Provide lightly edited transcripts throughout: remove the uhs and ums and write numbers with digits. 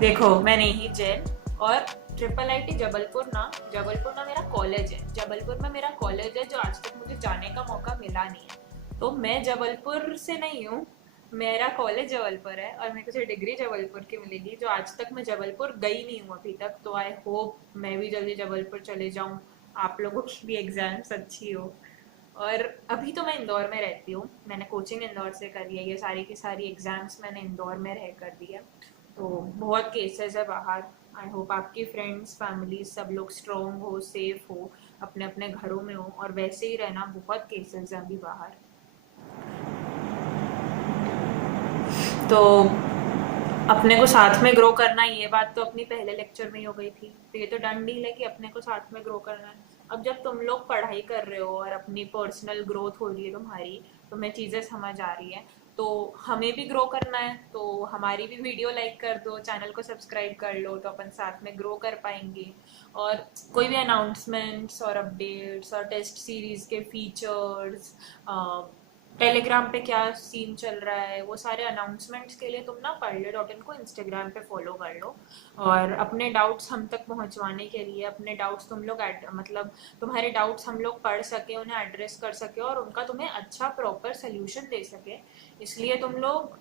देखो मैं नहीं जैन। और ट्रिपल आईटी जबलपुर ना मेरा कॉलेज है। जबलपुर में मेरा कॉलेज है जो आज तक मुझे जाने का मौका मिला नहीं है। तो मैं जबलपुर से नहीं हूँ। मेरा कॉलेज जबलपुर है और मेरे को जो डिग्री जबलपुर की मिलेगी, जो आज तक मैं जबलपुर गई नहीं हूँ अभी तक। तो आई होप मैं भी जल्दी जबलपुर चले जाऊँ, आप लोगों की भी एग्जाम्स अच्छी हो। और अभी तो मैं इंदौर में रहती हूँ, मैंने कोचिंग इंदौर से करी है, ये सारी की सारी एग्जाम्स मैंने इंदौर में रह कर दी है। तो बहुत केसेस है बाहर। आई होप आपकी फ्रेंड्स फैमिली सब लोग स्ट्रॉन्ग हो, सेफ हो, अपने अपने घरों में हो, और वैसे ही रहना। बहुत केसेस है अभी बाहर। तो अपने को साथ में ग्रो करना है, ये बात तो अपनी पहले लेक्चर में ही हो गई थी। तो ये तो डन डील है कि अपने को साथ में ग्रो करना है। अब जब तुम लोग पढ़ाई कर रहे हो और अपनी पर्सनल ग्रोथ हो रही है तुम्हारी, तुम्हें चीज़ें समझ आ रही है, तो हमें भी ग्रो करना है। तो हमारी भी वीडियो लाइक कर दो, चैनल को सब्सक्राइब कर लो, तो अपन साथ में ग्रो कर पाएंगे। और कोई भी अनाउंसमेंट्स और अपडेट्स और टेस्ट सीरीज के फीचर्स, टेलीग्राम पे क्या सीन चल रहा है, वो सारे अनाउंसमेंट्स के लिए तुम ना parle.in को इंस्टाग्राम पे फॉलो कर लो। और अपने डाउट्स हम तक पहुंचवाने के लिए, अपने डाउट्स तुम लोग मतलब तुम्हारे डाउट्स हम लोग पढ़ सके, उन्हें एड्रेस कर सके और उनका तुम्हें अच्छा प्रॉपर सोल्यूशन दे सके, इसलिए तुम लोग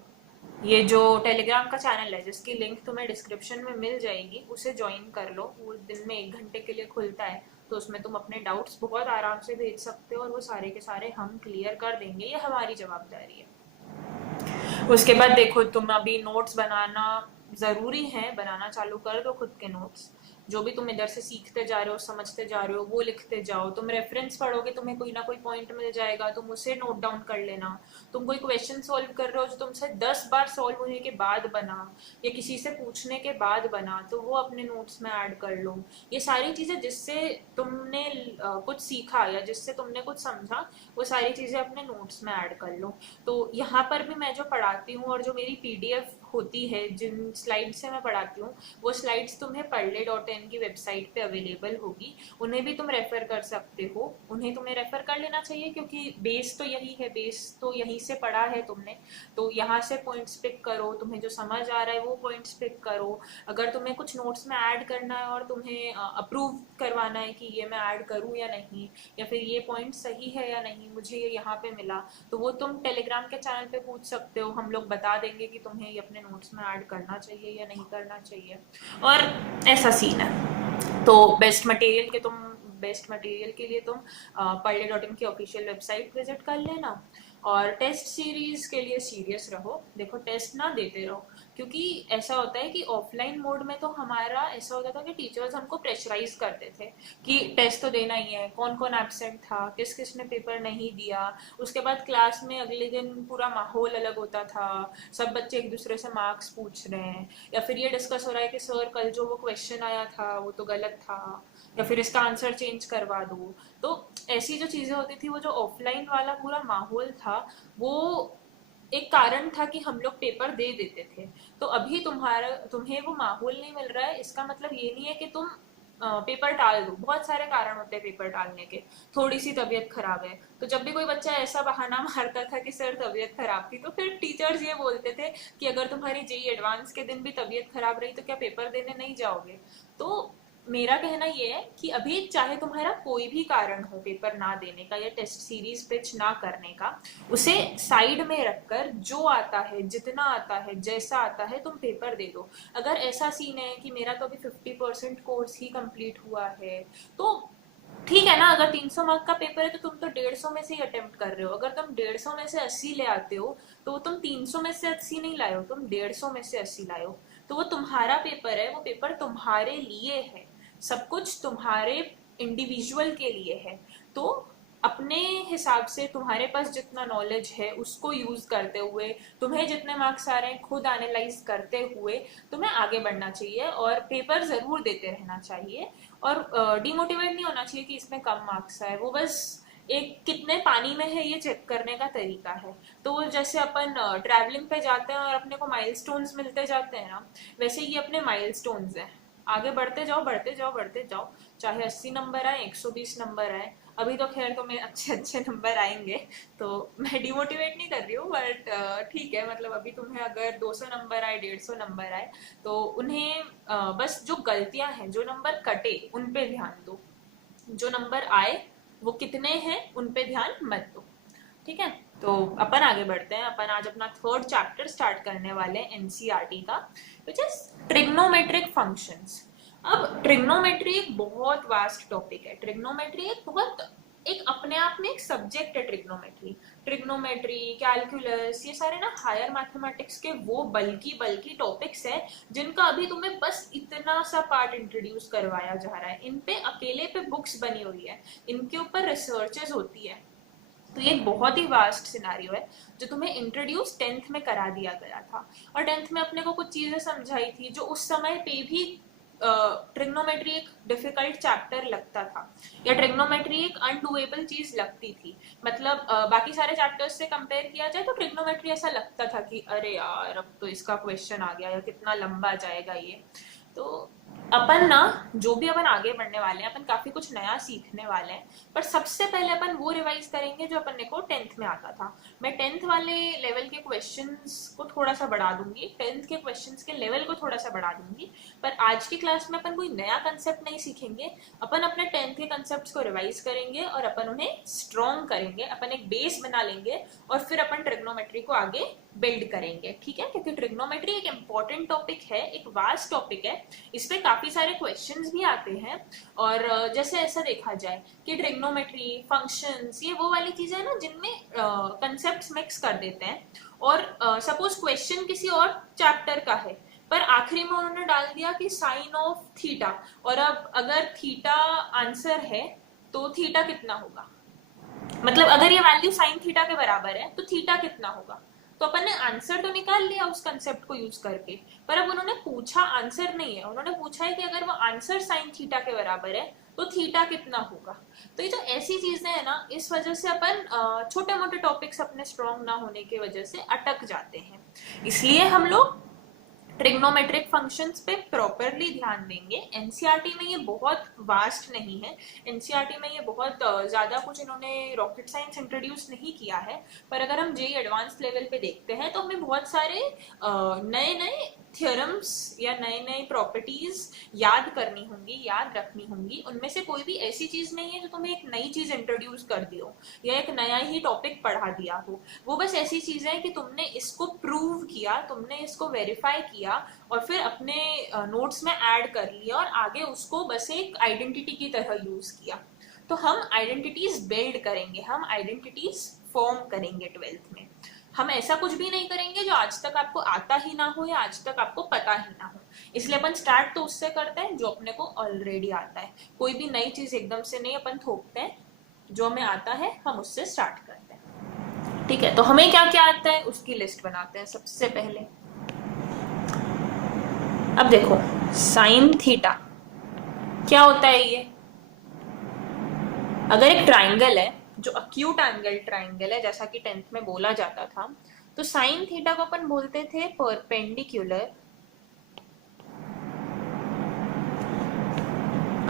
ये जो टेलीग्राम का चैनल है जिसकी लिंक तुम्हें डिस्क्रिप्शन में मिल जाएगी, उसे ज्वाइन कर लो। वो दिन में 1 घंटे के लिए खुलता है। तो उसमें तुम अपने डाउट्स बहुत आराम से भेज सकते हो और वो सारे के सारे हम क्लियर कर देंगे, ये हमारी जवाबदारी है। उसके बाद देखो, तुम अभी नोट्स बनाना ज़रूरी है, बनाना चालू कर दो खुद के नोट्स। जो भी तुम इधर से सीखते जा रहे हो, समझते जा रहे हो, वो लिखते जाओ। तुम रेफरेंस पढ़ोगे, तुम्हें कोई ना कोई पॉइंट मिल जाएगा, तुम उसे नोट डाउन कर लेना। तुम कोई क्वेश्चन सॉल्व कर रहे हो जो तुमसे 10 बार सॉल्व होने के बाद बना, या किसी से पूछने के बाद बना, तो वो अपने नोट्स में ऐड कर लो। ये सारी चीज़ें जिससे तुमने कुछ सीखा या जिससे तुमने कुछ समझा, वो सारी चीज़ें अपने नोट्स में ऐड कर लो। तो यहाँ पर भी मैं जो पढ़ाती हूँ और जो मेरी पीडीएफ होती है, जिन स्लाइड से मैं पढ़ाती हूँ, वो स्लाइड्स तुम्हें पढ़ले.in की वेबसाइट पे अवेलेबल होगी। उन्हें भी तुम रेफर कर सकते हो, उन्हें तुम्हें रेफर कर लेना चाहिए, क्योंकि बेस तो यही है, बेस तो यहीं से पढ़ा है तुमने। तो यहाँ से पॉइंट्स पिक करो, तुम्हें जो समझ आ रहा है वो पॉइंट्स पिक करो। अगर तुम्हें कुछ नोट्स में ऐड करना है और तुम्हें अप्रूव करवाना है कि ये मैं ऐड करूँ या नहीं, या फिर ये पॉइंट सही है या नहीं, मुझे ये यहाँ पे मिला, तो वो तुम टेलीग्राम के चैनल पे पूछ सकते हो। हम लोग बता देंगे कि तुम्हें ये अपने नोट्स में ऐड करना चाहिए या नहीं करना चाहिए। और ऐसा सीन है। तो बेस्ट मटेरियल के लिए तुम parle.in की ऑफिशियल वेबसाइट विजिट कर लेना। और टेस्ट सीरीज के लिए सीरियस रहो, देखो टेस्ट ना देते रहो। क्योंकि ऐसा होता है कि ऑफलाइन मोड में तो हमारा ऐसा होता था कि टीचर्स हमको प्रेशराइज करते थे कि टेस्ट तो देना ही है, कौन कौन एब्सेंट था, किस किस ने पेपर नहीं दिया। उसके बाद क्लास में अगले दिन पूरा माहौल अलग होता था, सब बच्चे एक दूसरे से मार्क्स पूछ रहे हैं, या फिर ये डिस्कस हो रहा है कि सर कल जो वो क्वेश्चन आया था वो तो गलत था, या फिर इसका आंसर चेंज करवा दो। तो ऐसी जो चीज़ें होती थी, वो जो ऑफलाइन वाला पूरा माहौल था, वो एक कारण था कि हम लोग पेपर दे देते थे। तो अभी तुम्हें वो माहौल नहीं मिल रहा है, इसका मतलब ये नहीं है कि तुम पेपर टाल दो। बहुत सारे कारण होते हैं पेपर टालने के। थोड़ी सी तबीयत खराब है, तो जब भी कोई बच्चा ऐसा बहाना मारता था कि सर तबीयत खराब थी, तो फिर टीचर्स ये बोलते थे कि अगर तुम्हारी जेई एडवांस के दिन भी तबीयत खराब रही तो क्या पेपर देने नहीं जाओगे। तो मेरा कहना ये है कि अभी चाहे तुम्हारा कोई भी कारण हो पेपर ना देने का या टेस्ट सीरीज पिच ना करने का, उसे साइड में रखकर जो आता है, जितना आता है, जैसा आता है, तुम पेपर दे दो। अगर ऐसा सीन है कि मेरा तो अभी 50% कोर्स ही कंप्लीट हुआ है, तो ठीक है ना। अगर 300 मार्क का पेपर है तो तुम तो 150 में से ही अटेम्प्ट कर रहे हो। अगर तुम 150 में से 80 ले आते हो, तो तुम 300 में से 80 नहीं लाए हो, तुम 150 में से 80 लाए हो। तो वो तुम्हारा पेपर है, वो पेपर तुम्हारे लिए है, सब कुछ तुम्हारे इंडिविजुअल के लिए है। तो अपने हिसाब से तुम्हारे पास जितना नॉलेज है उसको यूज करते हुए, तुम्हें जितने मार्क्स आ रहे हैं खुद एनालाइज करते हुए, तुम्हें आगे बढ़ना चाहिए और पेपर जरूर देते रहना चाहिए। और डिमोटिवेट नहीं होना चाहिए कि इसमें कम मार्क्स आए। वो बस एक कितने पानी में है ये चेक करने का तरीका है। तो जैसे अपन ट्रैवलिंग पे जाते हैं और अपने को माइलस्टोन्स मिलते जाते हैं ना, वैसे ये अपने माइलस्टोन्स हैं। आगे बढ़ते जाओ, बढ़ते जाओ, बढ़ते जाओ। चाहे 80 नंबर आए, 120 नंबर आए, अभी तो खैर तुम्हें अच्छे अच्छे नंबर आएंगे, तो मैं डिमोटिवेट नहीं कर रही हूँ, बट ठीक है, मतलब अभी तुम्हें अगर 200 नंबर आए, 150 नंबर आए, तो उन्हें बस जो गलतियां हैं, जो नंबर कटे उन पे ध्यान दो, जो नंबर आए वो कितने हैं उन पे ध्यान मत दो। ठीक है, तो अपन आगे बढ़ते हैं। अपन आज अपना थर्ड चैप्टर स्टार्ट करने वाले हैं एनसीईआरटी का, विच इज ट्रिग्नोमेट्रिक फंक्शंस। अब ट्रिग्नोमेट्री एक बहुत वास्ट टॉपिक है। ट्रिग्नोमेट्री एक बहुत, एक अपने आप में एक सब्जेक्ट है ट्रिग्नोमेट्री। ट्रिग्नोमेट्री, कैलकुलस, ये सारे ना हायर मैथमेटिक्स के वो बल्कि बल्कि टॉपिक्स है जिनका अभी तुम्हें बस इतना सा पार्ट इंट्रोड्यूस करवाया जा रहा है। इन पे अकेले पे बुक्स बनी हुई है, इनके ऊपर रिसर्चेस होती है। तो ये एक बहुत ही वास्ट सिनारियो है जो तुम्हें इंट्रोड्यूस 10th में करा दिया गया था। और 10th में अपने को कुछ चीजें समझाई थी जो उस समय पे भी ट्रिग्नोमेट्री एक डिफिकल्ट चैप्टर लगता था, या ट्रिग्नोमेट्री एक अनडूएबल चीज लगती थी। मतलब बाकी सारे चैप्टर्स से कंपेयर किया जाए तो ट्रिग्नोमेट्री ऐसा लगता था कि अरे यार अब तो इसका क्वेश्चन आ गया, या कितना लंबा जाएगा ये। तो अपन ना, जो भी अपन आगे बढ़ने वाले हैं, अपन काफी कुछ नया सीखने वाले हैं, पर सबसे पहले अपन वो रिवाइज करेंगे जो अपन को 10th में आता था। मैं 10th वाले लेवल के क्वेश्चंस को थोड़ा सा बढ़ा दूंगी, 10th के क्वेश्चंस के लेवल को थोड़ा सा बढ़ा दूंगी, पर आज की क्लास में अपन कोई नया कंसेप्ट नहीं सीखेंगे। अपन अपने 10th के कंसेप्ट को रिवाइज करेंगे और अपन उन्हें स्ट्रॉन्ग करेंगे, अपन एक बेस बना लेंगे, और फिर अपन ट्रिग्नोमेट्री को आगे बिल्ड करेंगे। ठीक है, क्योंकि ट्रिग्नोमेट्री एक इंपॉर्टेंट टॉपिक है, एक वास्ट टॉपिक है, इस पे काफी सारे क्वेश्चंस भी आते हैं। और जैसे ऐसा देखा जाए कि ट्रिग्नोमेट्री, फंक्शंस, ये वो वाली चीजें हैं ना जिनमें कंसेप्ट्स मिक्स कर देते हैं। और सपोज क्वेश्चन किसी और चैप्टर का है, पर आखिरी में उन्होंने डाल दिया कि साइन ऑफ थीटा, और अब अगर थीटा आंसर है तो थीटा कितना होगा, मतलब अगर ये वैल्यू साइन थीटा के बराबर है तो थीटा कितना होगा। तो अपन ने आंसर तो निकाल लिया उस कंसेप्ट को यूज करके, पर अब उन्होंने पूछा आंसर नहीं है, उन्होंने पूछा है कि अगर वो आंसर साइन थीटा के बराबर है तो थीटा कितना होगा। तो ये जो ऐसी चीजें है ना, इस वजह से अपन छोटे मोटे टॉपिक्स अपने स्ट्रॉन्ग ना होने की वजह से अटक जाते हैं। इसलिए हम लोग ट्रिग्नोमेट्रिक फंक्शंस पे प्रॉपरली ध्यान देंगे। एनसीईआरटी में ये बहुत वास्ट नहीं है, एनसीईआरटी में ये बहुत ज्यादा कुछ इन्होंने रॉकेट साइंस इंट्रोड्यूस नहीं किया है, पर अगर हम जेईई एडवांस लेवल पे देखते हैं तो हमें बहुत सारे नए नए थ्योरम्स या नए नए प्रॉपर्टीज याद करनी होंगी, याद रखनी होंगी। उनमें से कोई भी ऐसी चीज नहीं है जो तुम्हें एक नई चीज इंट्रोड्यूस कर दी हो या एक नया ही टॉपिक पढ़ा दिया हो। वो बस ऐसी चीजें हैं कि तुमने इसको प्रूव किया, तुमने इसको वेरीफाई किया, और फिर अपने नोट्स में ऐड कर लिया, और आगे उसको बस एक आइडेंटिटी की तरह यूज किया। तो हम आइडेंटिटीज बिल्ड करेंगे, हम आइडेंटिटीज फॉर्म करेंगे 12th में। हम ऐसा कुछ भी नहीं करेंगे जो आज तक आपको आता ही ना हो या आज तक आपको पता ही ना हो। इसलिए अपन स्टार्ट तो उससे करते हैं जो अपने को ऑलरेडी आता है। कोई भी नई चीज एकदम से नहीं अपन थोपते हैं, जो हमें आता है हम उससे स्टार्ट करते हैं। ठीक है, तो हमें क्या क्या आता है उसकी लिस्ट बनाते हैं सबसे पहले। अब देखो, साइन थीटा क्या होता है ये। अगर एक ट्राइंगल है जो अक्यूट एंगल ट्राइंगल है, जैसा कि 10th में बोला जाता था, तो साइन थीटा को अपन बोलते थे perpendicular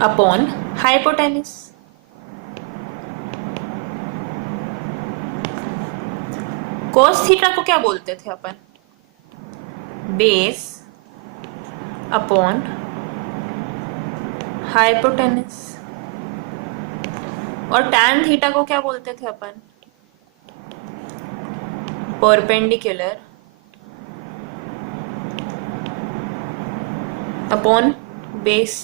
upon hypotenuse. Cos theta को क्या बोलते थे अपन, बेस अपॉन हाइपोटेनस। और टैन थीटा को क्या बोलते थे अपन, परपेंडिकुलर अपॉन बेस।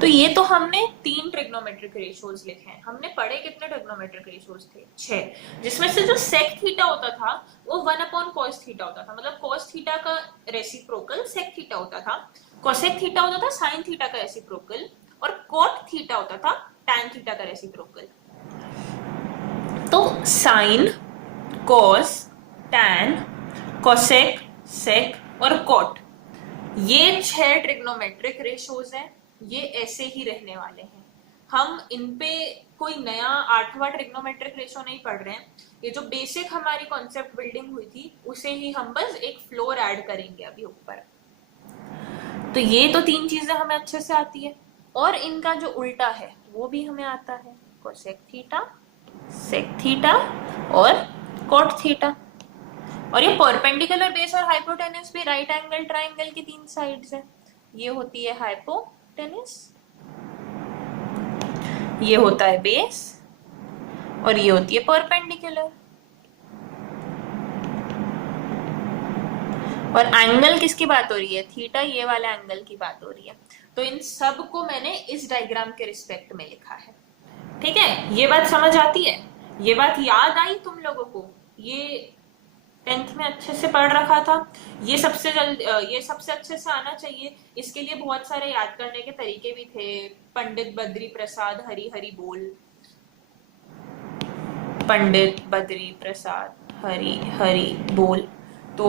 तो ये तो हमने 3 ट्रिग्नोमेट्रिक रेशियोज लिखे हैं। हमने पढ़े कितने ट्रिग्नोमेट्रिक रेशियोज थे, 6, जिसमें से जो सेक थीटा होता था वो 1 अपॉन कॉस थीटा होता था। मतलब कॉस थीटा का रेसिप्रोकल सेक थीटा होता था, कोसेक थीटा होता था साइन थीटा का रेसिप्रोकल, और कॉट थीटा होता था टैन थीटा का रेसिप्रोकल। तो साइन, कॉस, टैन, कोसेक, सेक और कॉट, ये 6 ट्रिग्नोमेट्रिक रेशियोज हैं। ये ऐसे ही रहने वाले हैं। हम इन पे कोई नया 8वां ट्रिग्नोमेट्रिक रेशियो नहीं पढ़ रहे हैं। ये जो बेसिक हमारी कॉन्सेप्ट बिल्डिंग हुई थी उसे ही हम बस एक फ्लोर ऐड करेंगे अभी ऊपर। तो ये तो 3 चीजें हमें अच्छे से आती है, और इनका जो उल्टा है वो भी हमें आता है। कोसेक थीटा, सेक थीटा और कॉट थीटा। और ये परपेंडिकुलर बेस और हाइपोटेनस भी राइट एंगल ट्राइंगल की 3 साइड्स है। ये होती है हाइपोटेनस, ये होता है बेस और ये होती है परपेंडिकुलर। और एंगल किसकी बात हो रही है? थीटा, ये वाला एंगल की बात हो रही है। तो इन सब को मैंने इस डायग्राम के रिस्पेक्ट में लिखा है। ठीक है, ये बात समझ आती है? ये बात याद आई तुम लोगों को? ये 10th में अच्छे से पढ़ रखा था। ये सबसे अच्छे से आना चाहिए। इसके लिए बहुत सारे याद करने के तरीके भी थे। पंडित बद्री प्रसाद हरि हरि बोल, पंडित बद्री प्रसाद हरि हरि बोल। तो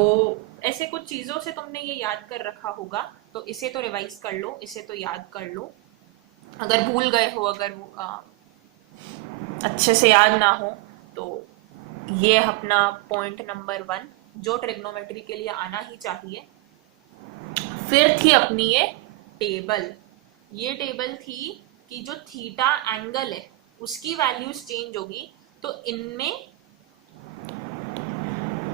ऐसे कुछ चीजों से तुमने ये याद कर रखा होगा, तो इसे तो रिवाइज कर लो, इसे तो याद कर लो। अगर भूल गए हो, अगर अच्छे से याद ना हो, तो ये अपना पॉइंट नंबर 1 जो ट्रिग्नोमेट्री के लिए आना ही चाहिए। फिर थी अपनी ये टेबल। ये टेबल थी कि जो थीटा एंगल है उसकी वैल्यूज चेंज होगी तो इनमें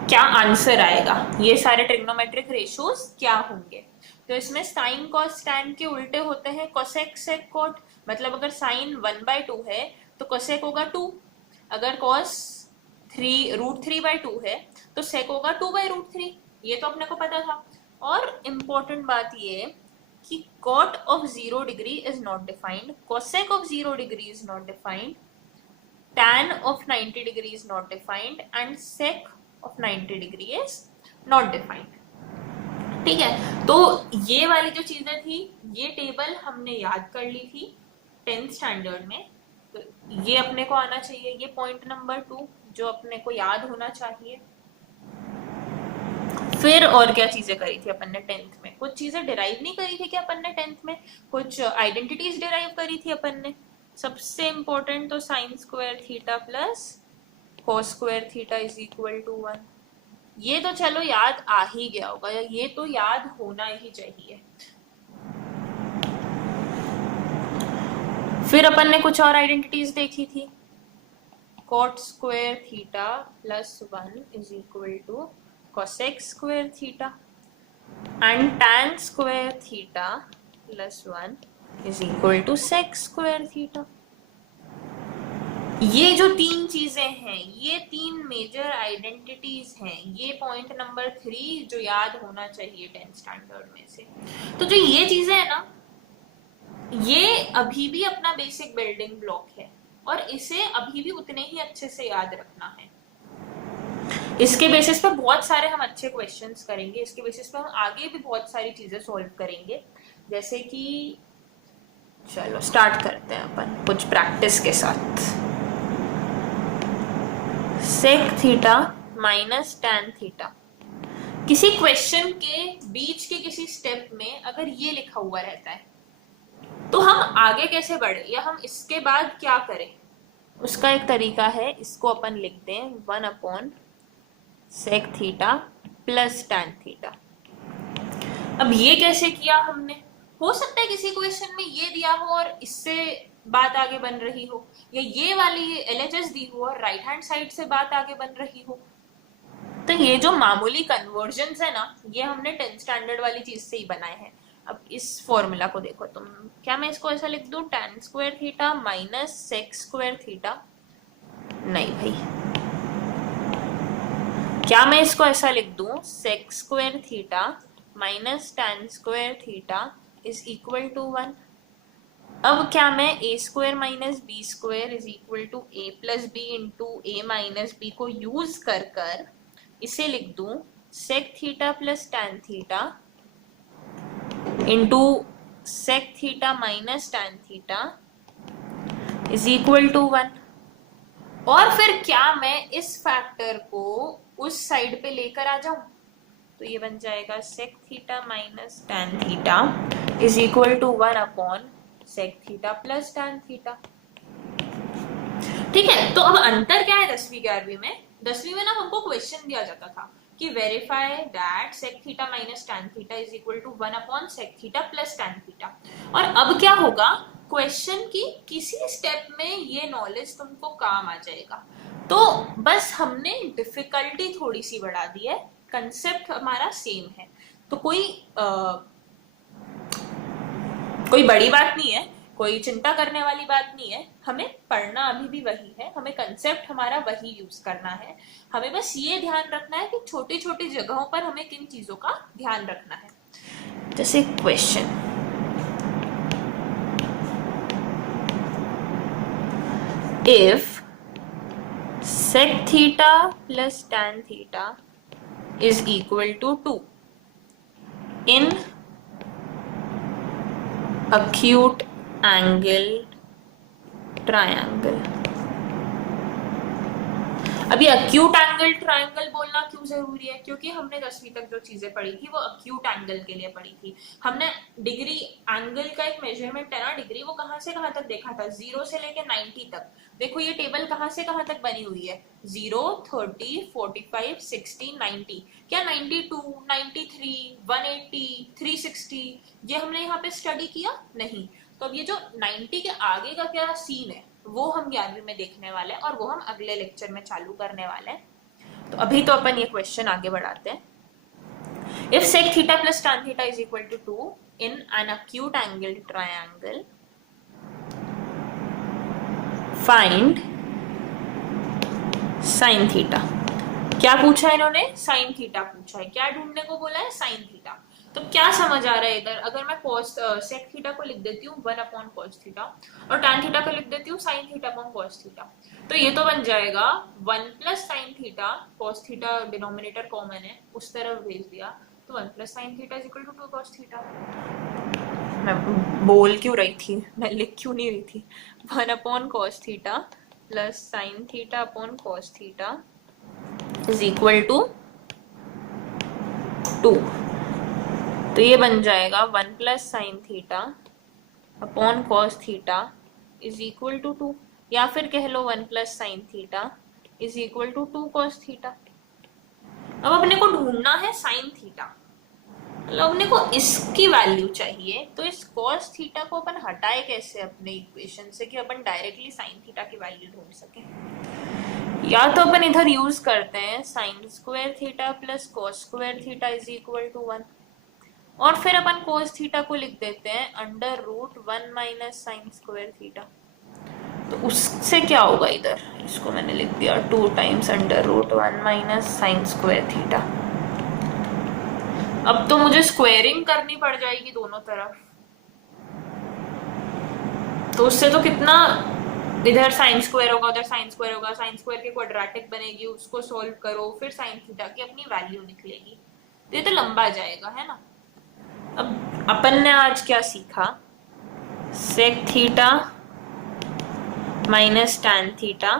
क्या आंसर आएगा, ये सारे ट्रिग्नोमेट्रिक रेशियोज क्या होंगे। तो इसमें साइन कॉस टैन के उल्टे होते हैं कोसेक सेक कॉट। मतलब अगर साइन 1/2 है तो कोसेक होगा 2, अगर कॉस 3√3/2 है तो सेक होगा 2/√3। ये तो अपने को पता था। और इम्पोर्टेंट बात ये कि cot of 0 degree is not defined, cosec of 0 degree is not defined, tan of 90 degree is not defined and sec of 90 degree is not defined। ठीक है, तो ये वाली जो चीजें थी, ये टेबल हमने याद कर ली थी 10th स्टैंडर्ड में। तो ये अपने को आना चाहिए, ये पॉइंट नंबर 2 जो अपने को याद होना चाहिए। फिर और क्या चीजें करी थी अपन ने 10th में? कुछ चीजें डिराइव नहीं करी थी क्या अपन ने 10th में? कुछ आइडेंटिटीज डिराइव करी थी अपन ने। सबसे इंपॉर्टेंट तो sine square theta plus cos square theta is equal to 1। ये तो चलो याद आ ही गया होगा, या ये तो याद होना ही चाहिए। फिर अपन ने कुछ और आइडेंटिटीज देखी थी। Cot square theta plus 1 is equal to cosec square theta and tan square theta plus 1 is equal to sec square theta. ये जो 3 चीजें हैं, ये 3 मेजर आइडेंटिटीज हैं। ये पॉइंट नंबर 3 जो याद होना चाहिए 10th स्टैंडर्ड में से। तो जो ये चीजें है ना, ये अभी भी अपना बेसिक बिल्डिंग ब्लॉक है और इसे अभी भी उतने ही अच्छे से याद रखना है। इसके बेसिस पे बहुत सारे हम अच्छे क्वेश्चंस करेंगे, इसके बेसिस पे हम आगे भी बहुत सारी चीजें सॉल्व करेंगे। जैसे कि चलो स्टार्ट करते हैं अपन कुछ प्रैक्टिस के साथ। Sec theta minus tan theta, किसी क्वेश्चन के बीच के किसी स्टेप में अगर ये लिखा हुआ रहता है तो हम आगे कैसे बढ़े या हम इसके बाद क्या करें, उसका एक तरीका है। इसको अपन लिखते हैं 1 sec theta plus tan theta. अब ये कैसे किया हमने? हो सकता है किसी क्वेश्चन में ये दिया हो और इससे बात आगे बन रही हो, या ये वाली LHS दी हो और राइट हैंड साइड से बात आगे बन रही हो। तो ये जो मामूली कन्वर्जन्स है ना, ये हमने 10th स्टैंडर्ड वाली चीज से ही बनाए हैं। अब इस फॉर्मूला को देखो तुम, क्या मैं इसको ऐसा लिख दूं tan square theta minus sec square theta? नहीं भाई, क्या मैं इसको ऐसा लिख दूं sec square theta minus tan square theta is equal to 1? अब क्या मैं A square minus B square is equal to A plus B into A minus B को यूज कर कर इसे लिख दूं sec theta plus tan theta into sec theta minus tan theta is equal to 1? और फिर क्या मैं इस फैक्टर को उस साइड पे लेकर आ जाऊं? तो ये बन जाएगा sec theta minus tan theta is equal to 1 sec theta plus tan theta. ठीक है, तो अब अंतर क्या है 10वीं 11वीं में? 10वीं में ना हमको क्वेश्चन दिया जाता था कि verify that sec theta minus tan theta is equal to 1 sec theta plus tan theta. और अब क्या होगा, क्वेश्चन की किसी स्टेप में ये नॉलेज तुमको काम आ जाएगा। तो बस हमने डिफिकल्टी थोड़ी सी बढ़ा दी है, कंसेप्ट हमारा सेम है। तो कोई बड़ी बात नहीं है, कोई चिंता करने वाली बात नहीं है। हमें पढ़ना अभी भी वही है, हमें कंसेप्ट हमारा वही यूज करना है। हमें बस ये ध्यान रखना है कि छोटी छोटी जगहों पर हमें किन चीजों का ध्यान रखना है। जैसे question, if sec theta plus tan theta is equal to 2 in acute angle triangle। अभी अक्यूट एंगल ट्रायंगल बोलना क्यों जरूरी है? क्योंकि हमने 10वीं तक जो चीजें पढ़ी थी वो अक्यूट एंगल के लिए पढ़ी थी। हमने डिग्री एंगल का एक मेजरमेंट है ना, डिग्री, वो कहां से कहां तक देखा था? 0 से लेके 90 तक। देखो ये टेबल कहां से कहां तक बनी हुई है, 0, 30, 45, 60, 90। क्या 92, 93, 180, 360 ये हमने यहाँ पे स्टडी किया? नहीं। तो अब ये जो 90 के आगे का क्या सीन है वो हम 11वीं में देखने वाले हैं, और वो हम अगले लेक्चर में चालू करने वाले हैं। तो अभी तो अपन ये क्वेश्चन आगे बढ़ाते हैं। If sec theta plus tan theta is equal to 2 in an acute angle triangle, find sin theta। क्या पूछा है इन्होंने? sin theta पूछा है। क्या ढूंढने को बोला है? sin theta। तो क्या समझ आ रहा है इधर? अगर मैं sec थीटा को लिख देती हूँ 1 अपॉन cos थीटा, और tan थीटा को लिख देती हूँ sin theta upon cos theta, तो ये तो बन जाएगा 1 plus sin theta, cos theta denominator common है, उस तरफ भेज दिया, तो 1 plus sin theta is equal to 2 cos theta. मैं बोल क्यों रही थी, मैं लिख क्यों नहीं रही थी? 1 upon cos theta plus sin theta upon cos theta is equal to 2। तो ये बन जाएगा 1 plus sine theta upon cos theta is equal to 2, या फिर कह लो 1 plus sine theta is equal to 2 cos theta. अब अपने को ढूंढना है साइन थीटा, मतलब अपने को इसकी वैल्यू चाहिए। तो इस कॉस थीटा को अपन हटाए कैसे अपने इक्वेशन से कि अपन डायरेक्टली साइन थीटा की वैल्यू ढूंढ सके? या तो अपन इधर यूज करते हैं sine square theta plus cos square theta is equal to 1, और फिर अपन कोस थीटा को लिख देते हैं under root 1 minus sine square theta. तो उससे क्या होगा, इधर इसको मैंने लिख दिया 2 times under root 1 minus sine square theta. अब तो मुझे स्क्वायरिंग करनी पड़ जाएगी दोनों तरफ, तो उससे तो कितना, इधर साइन स्क्वायर होगा उधर साइन स्क्वायर होगा, साइन स्क्वायर की क्वाड्रेटिक बनेगी, उसको सोल्व करो, फिर साइन थीटा की अपनी वैल्यू निकलेगी, तो ये तो लंबा जाएगा, है ना। अब अपन ने आज क्या सीखा? Sec theta minus tan theta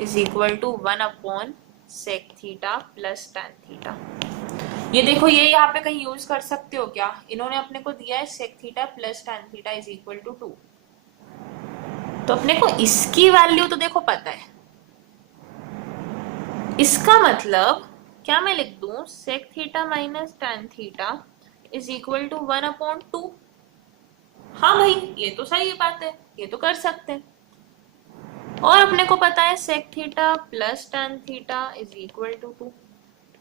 is equal to 1 upon sec theta plus tan theta. ये देखो, ये यहाँ पे कहीं यूज कर सकते हो क्या? इन्होंने अपने को दिया है sec theta plus tan theta is equal to 2, तो अपने को इसकी वैल्यू तो देखो पता है। इसका मतलब क्या मैं लिख दूं? Sec theta minus tan theta is equal to 1 upon 2। हाँ भाई, ये तो सही बात है, ये तो कर सकते हैं। और अपने को पता है sec theta plus tan theta is equal to 2।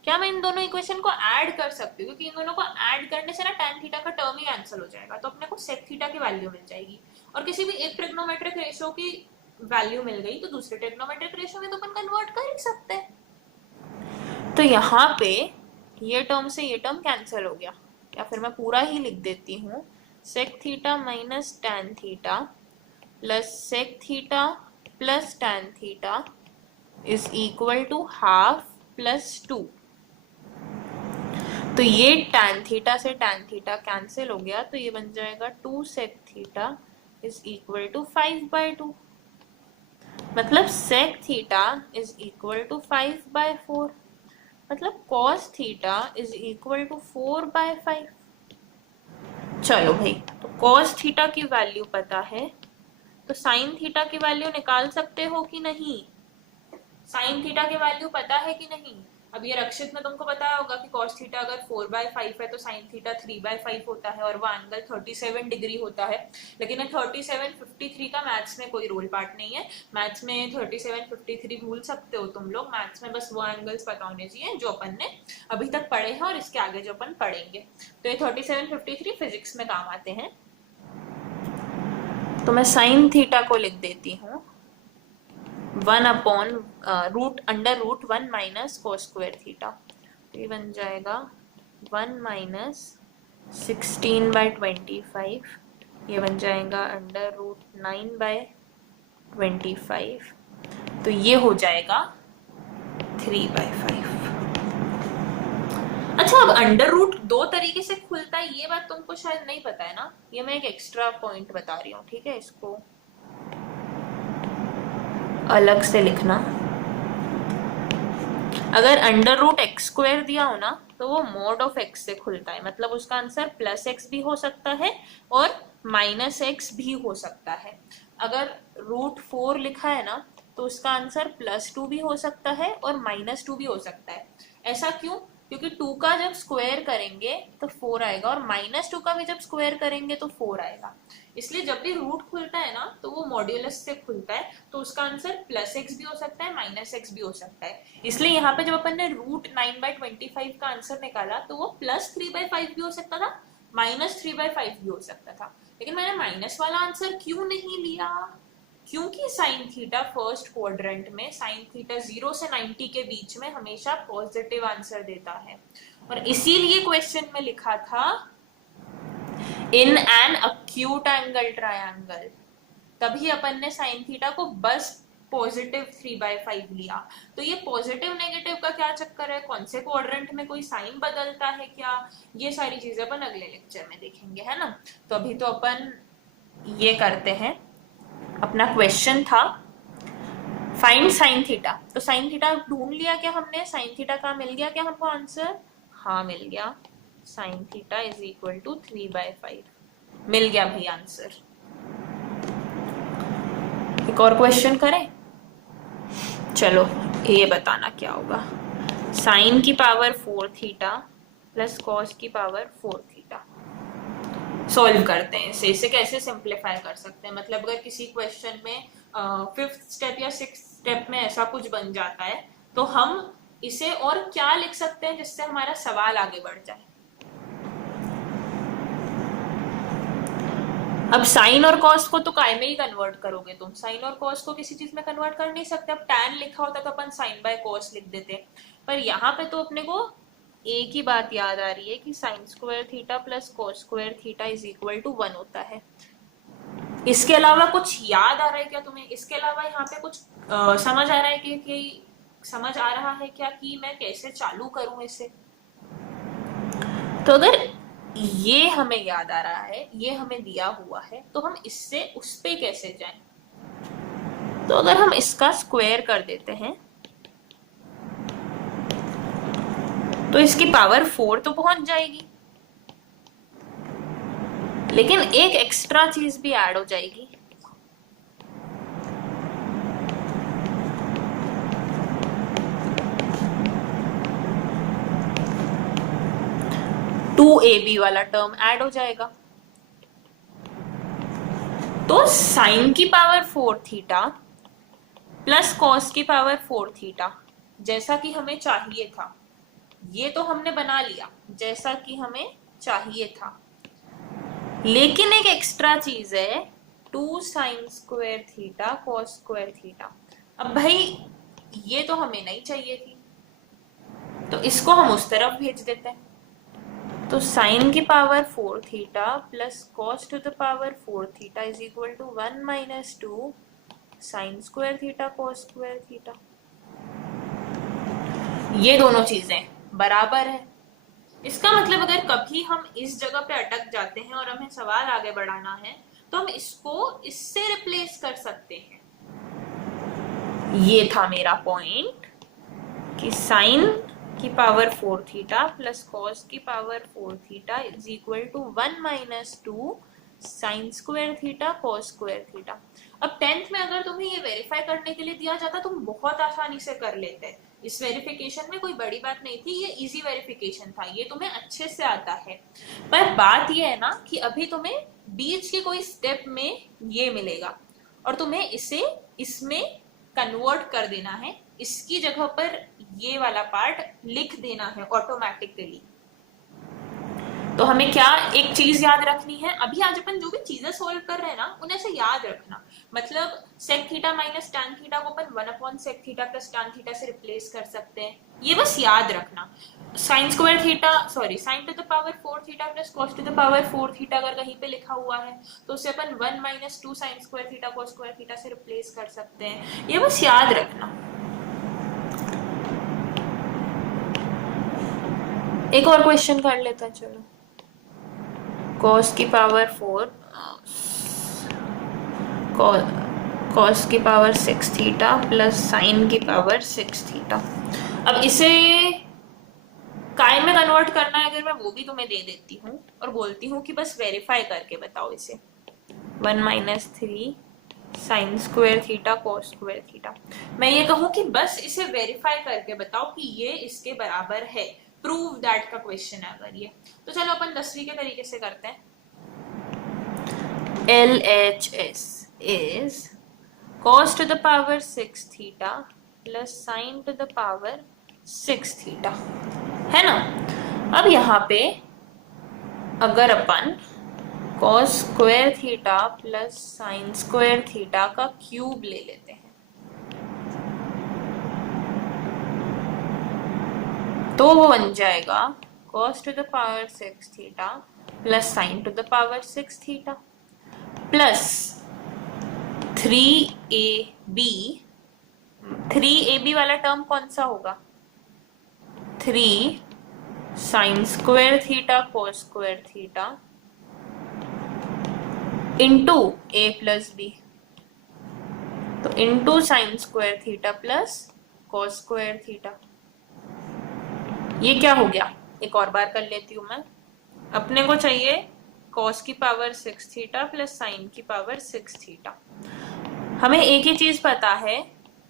क्या मैं इन दोनों इक्वेशन को ऐड कर सकती हूँ? क्योंकि इन दोनों को ऐड करने से ना टैन थीटा का टर्म ही कैंसिल हो जाएगा, तो अपने को सेक थीटा की वैल्यू मिल जाएगी। और किसी भी एक ट्रिग्नोमेट्रिक रेशियो की वैल्यू मिल गई तो दूसरे ट्रिग्नोमेट्रिक रेशियो में तो अपन कन्वर्ट कर ही सकते हैं। तो यहाँ पे ये टर्म से ये टर्म कैंसिल हो गया, या फिर मैं पूरा ही लिख देती हूँ sec theta minus tan theta plus sec theta plus tan theta is equal to half plus 2। तो ये टैन थीटा से टैन थीटा कैंसिल हो गया, तो ये बन जाएगा 2 sec theta is equal to 5/2। मतलब sec theta is equal to 5/4, मतलब cos theta is equal to 4/5। चलो भाई, तो cos थीटा की वैल्यू पता है, तो साइन थीटा की वैल्यू निकाल सकते हो कि नहीं? साइन थीटा की वैल्यू पता है कि नहीं? अब ये रक्षित में तुमको पता होगा कि cos थीटा अगर 4/5 है तो sin थीटा 3/5 होता है और वो एंगल 37 डिग्री होता है। लेकिन 3753 का मैथ्स में कोई रोल पार्ट नहीं है। मैथ्स में 3753 भूल सकते हो तुम लोग, मैथ्स में बस वो एंगल्स पता होने चाहिए जो अपन ने अभी तक पढ़े हैं और इसके आगे जो अपन पढ़ेंगे। तो ये 3753 फिजिक्स में काम आते हैं। तो मैं साइन थीटा को लिख देती हूँ 1 root under root 1 minus cos square theta. तो ये बन जाएगा 1 माइनस 16/25, ये बन जाएगा अंडर रूट 9/25, तो ये हो जाएगा 3/5। अच्छा, अब अंडर रूट दो तरीके से खुलता है, ये बात तुमको शायद नहीं पता है ना, ये मैं एक एक्स्ट्रा पॉइंट बता रही हूँ, ठीक है, इसको अलग से लिखना। अगर अंडर रूट एक्स स्क्वायर दिया हो ना तो वो मोड ऑफ एक्स से खुलता है, मतलब उसका आंसर प्लस एक्स भी हो सकता है और माइनस एक्स भी हो सकता है। अगर रूट 4 लिखा है ना तो उसका आंसर +2 भी हो सकता है और -2 भी हो सकता है। ऐसा क्यों? क्योंकि 2 का जब स्क्वायर करेंगे तो 4 आएगा और -2 का भी जब स्क्वायर करेंगे तो 4 आएगा। इसलिए जब भी रूट खुलता है ना तो वो मॉड्यूलस से खुलता है, तो उसका आंसर +x भी हो सकता है, -x भी हो सकता है। इसलिए यहाँ पे जब अपन ने रूट 9/25 का आंसर निकाला तो वो +3/5 भी हो सकता था, -3/5 भी हो सकता था। लेकिन मैंने माइनस वाला आंसर क्यों नहीं लिया? क्योंकि साइन थीटा फर्स्ट क्वाड्रेंट में, साइन थीटा 0 से 90 के बीच में हमेशा पॉजिटिव आंसर देता है, और इसीलिए क्वेश्चन में लिखा था in an acute angle triangle. तभी अपन ने साइन थीटा को बस पॉजिटिव 3/5 लिया। तो ये पॉजिटिव नेगेटिव का क्या चक्कर है, कौन से क्वाड्रेंट में कोई साइन बदलता है क्या, ये सारी चीजें अपन अगले लेक्चर में देखेंगे, है ना। तो अभी तो अपन ये करते हैं, अपना क्वेश्चन था फाइंड साइन थीटा। तो साइन थीटा ढूंढ लिया क्या हमने, साइन थीटा का मिल गया क्या हमको आंसर? हाँ मिल गया, sine theta is equal to 3/5 मिल गया भाई आंसर। एक और क्वेश्चन करें, चलो ये बताना क्या होगा। साइन की पावर 4 थीटा प्लस कॉस की पावर 4 थीटा सॉल्व करते हैं। इसे कैसे सिंप्लीफाई कर सकते हैं, मतलब अगर किसी क्वेश्चन में 5th स्टेप या 6th स्टेप में ऐसा कुछ बन जाता है तो हम इसे और क्या लिख सकते हैं जिससे हमारा सवाल आगे बढ़ जाए। अब साइन और कॉस को तो काय में ही कन्वर्ट करोगे तुम, साइन और कॉस को किसी चीज में कन्वर्ट कर नहीं सकते। अब tan लिखा होता तो अपन साइन बाय कॉस लिख देते, पर यहाँ पे तो अपने को एक ही बात याद आ रही है कि sine square theta plus cos square theta is equal to 1 होता है। इसके अलावा कुछ याद आ रहा है क्या तुम्हें? इसके अलावा यहाँ पे कुछ समझ आ रहा है कि समझ आ रहा है क्या कि मैं कैसे चालू करूं इसे? तो अगर ये हमें याद आ रहा है, ये हमें दिया हुआ है, तो हम इससे उस पे कैसे जाएं? तो अगर हम इसका स्क्वायर कर देते हैं तो इसकी पावर 4 तो पहुंच जाएगी, लेकिन एक एक्स्ट्रा चीज भी ऐड हो जाएगी। टू AB वाला टर्म ऐड हो जाएगा। तो साइन की पावर 4 थीटा प्लस कॉस की पावर 4 थीटा जैसा कि हमें चाहिए था, ये तो हमने बना लिया जैसा कि हमें चाहिए था, लेकिन एक एक्स्ट्रा चीज है 2 sine square theta cos square theta. अब भाई ये तो हमें नहीं चाहिए थी, तो इसको हम उस तरफ भेज देते हैं। तो साइन की power 4 theta plus cos to the power 4 theta is equal to 1 minus 2 sine square theta cos square theta. ये दोनों चीजें बराबर है। इसका मतलब अगर कभी हम इस जगह पे अटक जाते हैं और हमें सवाल आगे बढ़ाना है तो हम इसको इससे रिप्लेस कर सकते हैं। ये था मेरा पॉइंट कि साइन की पावर 4 थीटा प्लस कॉस की power 4 theta is equal to 1 minus 2 sine square theta cos square theta. अब 10th में अगर तुम्हें ये वेरीफाई करने के लिए दिया जाता तुम बहुत आसानी से कर लेते, इस वेरिफिकेशन में कोई बड़ी बात नहीं थी, ये इजी वेरिफिकेशन था, ये तुम्हें अच्छे से आता है। पर बात ये है ना कि अभी तुम्हें बीच के कोई स्टेप में ये मिलेगा और तुम्हें इसे इसमें कन्वर्ट कर देना है, इसकी जगह पर ये वाला पार्ट लिख देना है ऑटोमेटिकली। तो हमें क्या एक चीज याद रखनी है, अभी आज अपन जो भी चीजें सोल्व कर रहे हैं ना उन्हें से याद रखना। मतलब sec theta minus tan theta को अपन 1/सेक थीटा प्लस टैन थीटा से रिप्लेस कर सकते हैं, ये बस याद रखना। Sine square theta sorry sine to the power 4 theta plus cos to the power 4 theta अगर कहीं पे लिखा हुआ है तो उसे अपन 1 - 2 sine square theta cos square theta से रिप्लेस कर सकते हैं, ये बस याद रखना। एक और क्वेश्चन कर लेते हैं, चलो। cos की पावर 4 cos की पावर 6 थीटा प्लस साइन की पावर 6 थीटा। अब इसे काय में कन्वर्ट करना है अगर मैं वो भी तुम्हें दे देती हूँ और बोलती हूँ कि बस वेरीफाई करके बताओ इसे। 1 - 3 sine square theta cos square theta, मैं ये कहूँ कि बस इसे वेरीफाई करके बताओ कि ये इसके बराबर है, प्रूव दैट का क्वेश्चन है अगर ये। तो चलो अपन 10वीं के तरीके से करते हैं। LHS is cos to the power 6 theta plus sin to the power 6 theta, है ना। अब यहाँ पे अगर अपन cos square theta plus sine square theta का क्यूब ले लेते हैं तो वो बन जाएगा cos to the power 6 theta plus sine to the power 6 theta plus 3ab। 3ab वाला टर्म कौन सा होगा, 3 sine square theta cos square theta into a plus b, तो into sine square theta plus cos square theta. ये क्या हो गया, एक और बार कर लेती हूं मैं। अपने को चाहिए cos की पावर 6 थीटा प्लस साइन की पावर 6 थीटा। हमें एक ही चीज पता है,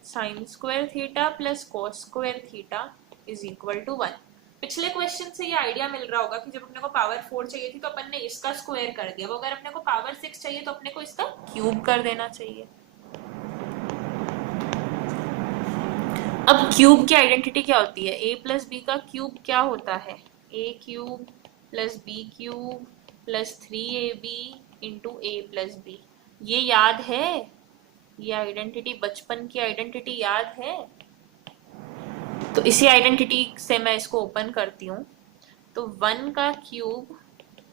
sine square theta plus cos square theta is equal to 1। पिछले क्वेश्चन से ये आइडिया मिल रहा होगा कि जब अपने को पावर 4 चाहिए थी तो अपन ने इसका स्क्वायर कर दिया, वो अगर अपने को पावर 6 चाहिए तो अपने को इसका क्यूब कर देना चाहिए। अब क्यूब की आइडेंटिटी क्या होती है, a प्लस बी का क्यूब क्या होता है, a cube plus B cube plus 3ab into a plus B. ये याद है, ये आइडेंटिटी बचपन की आइडेंटिटी याद है। तो इसी आइडेंटिटी से मैं इसको ओपन करती हूँ, तो 1 का क्यूब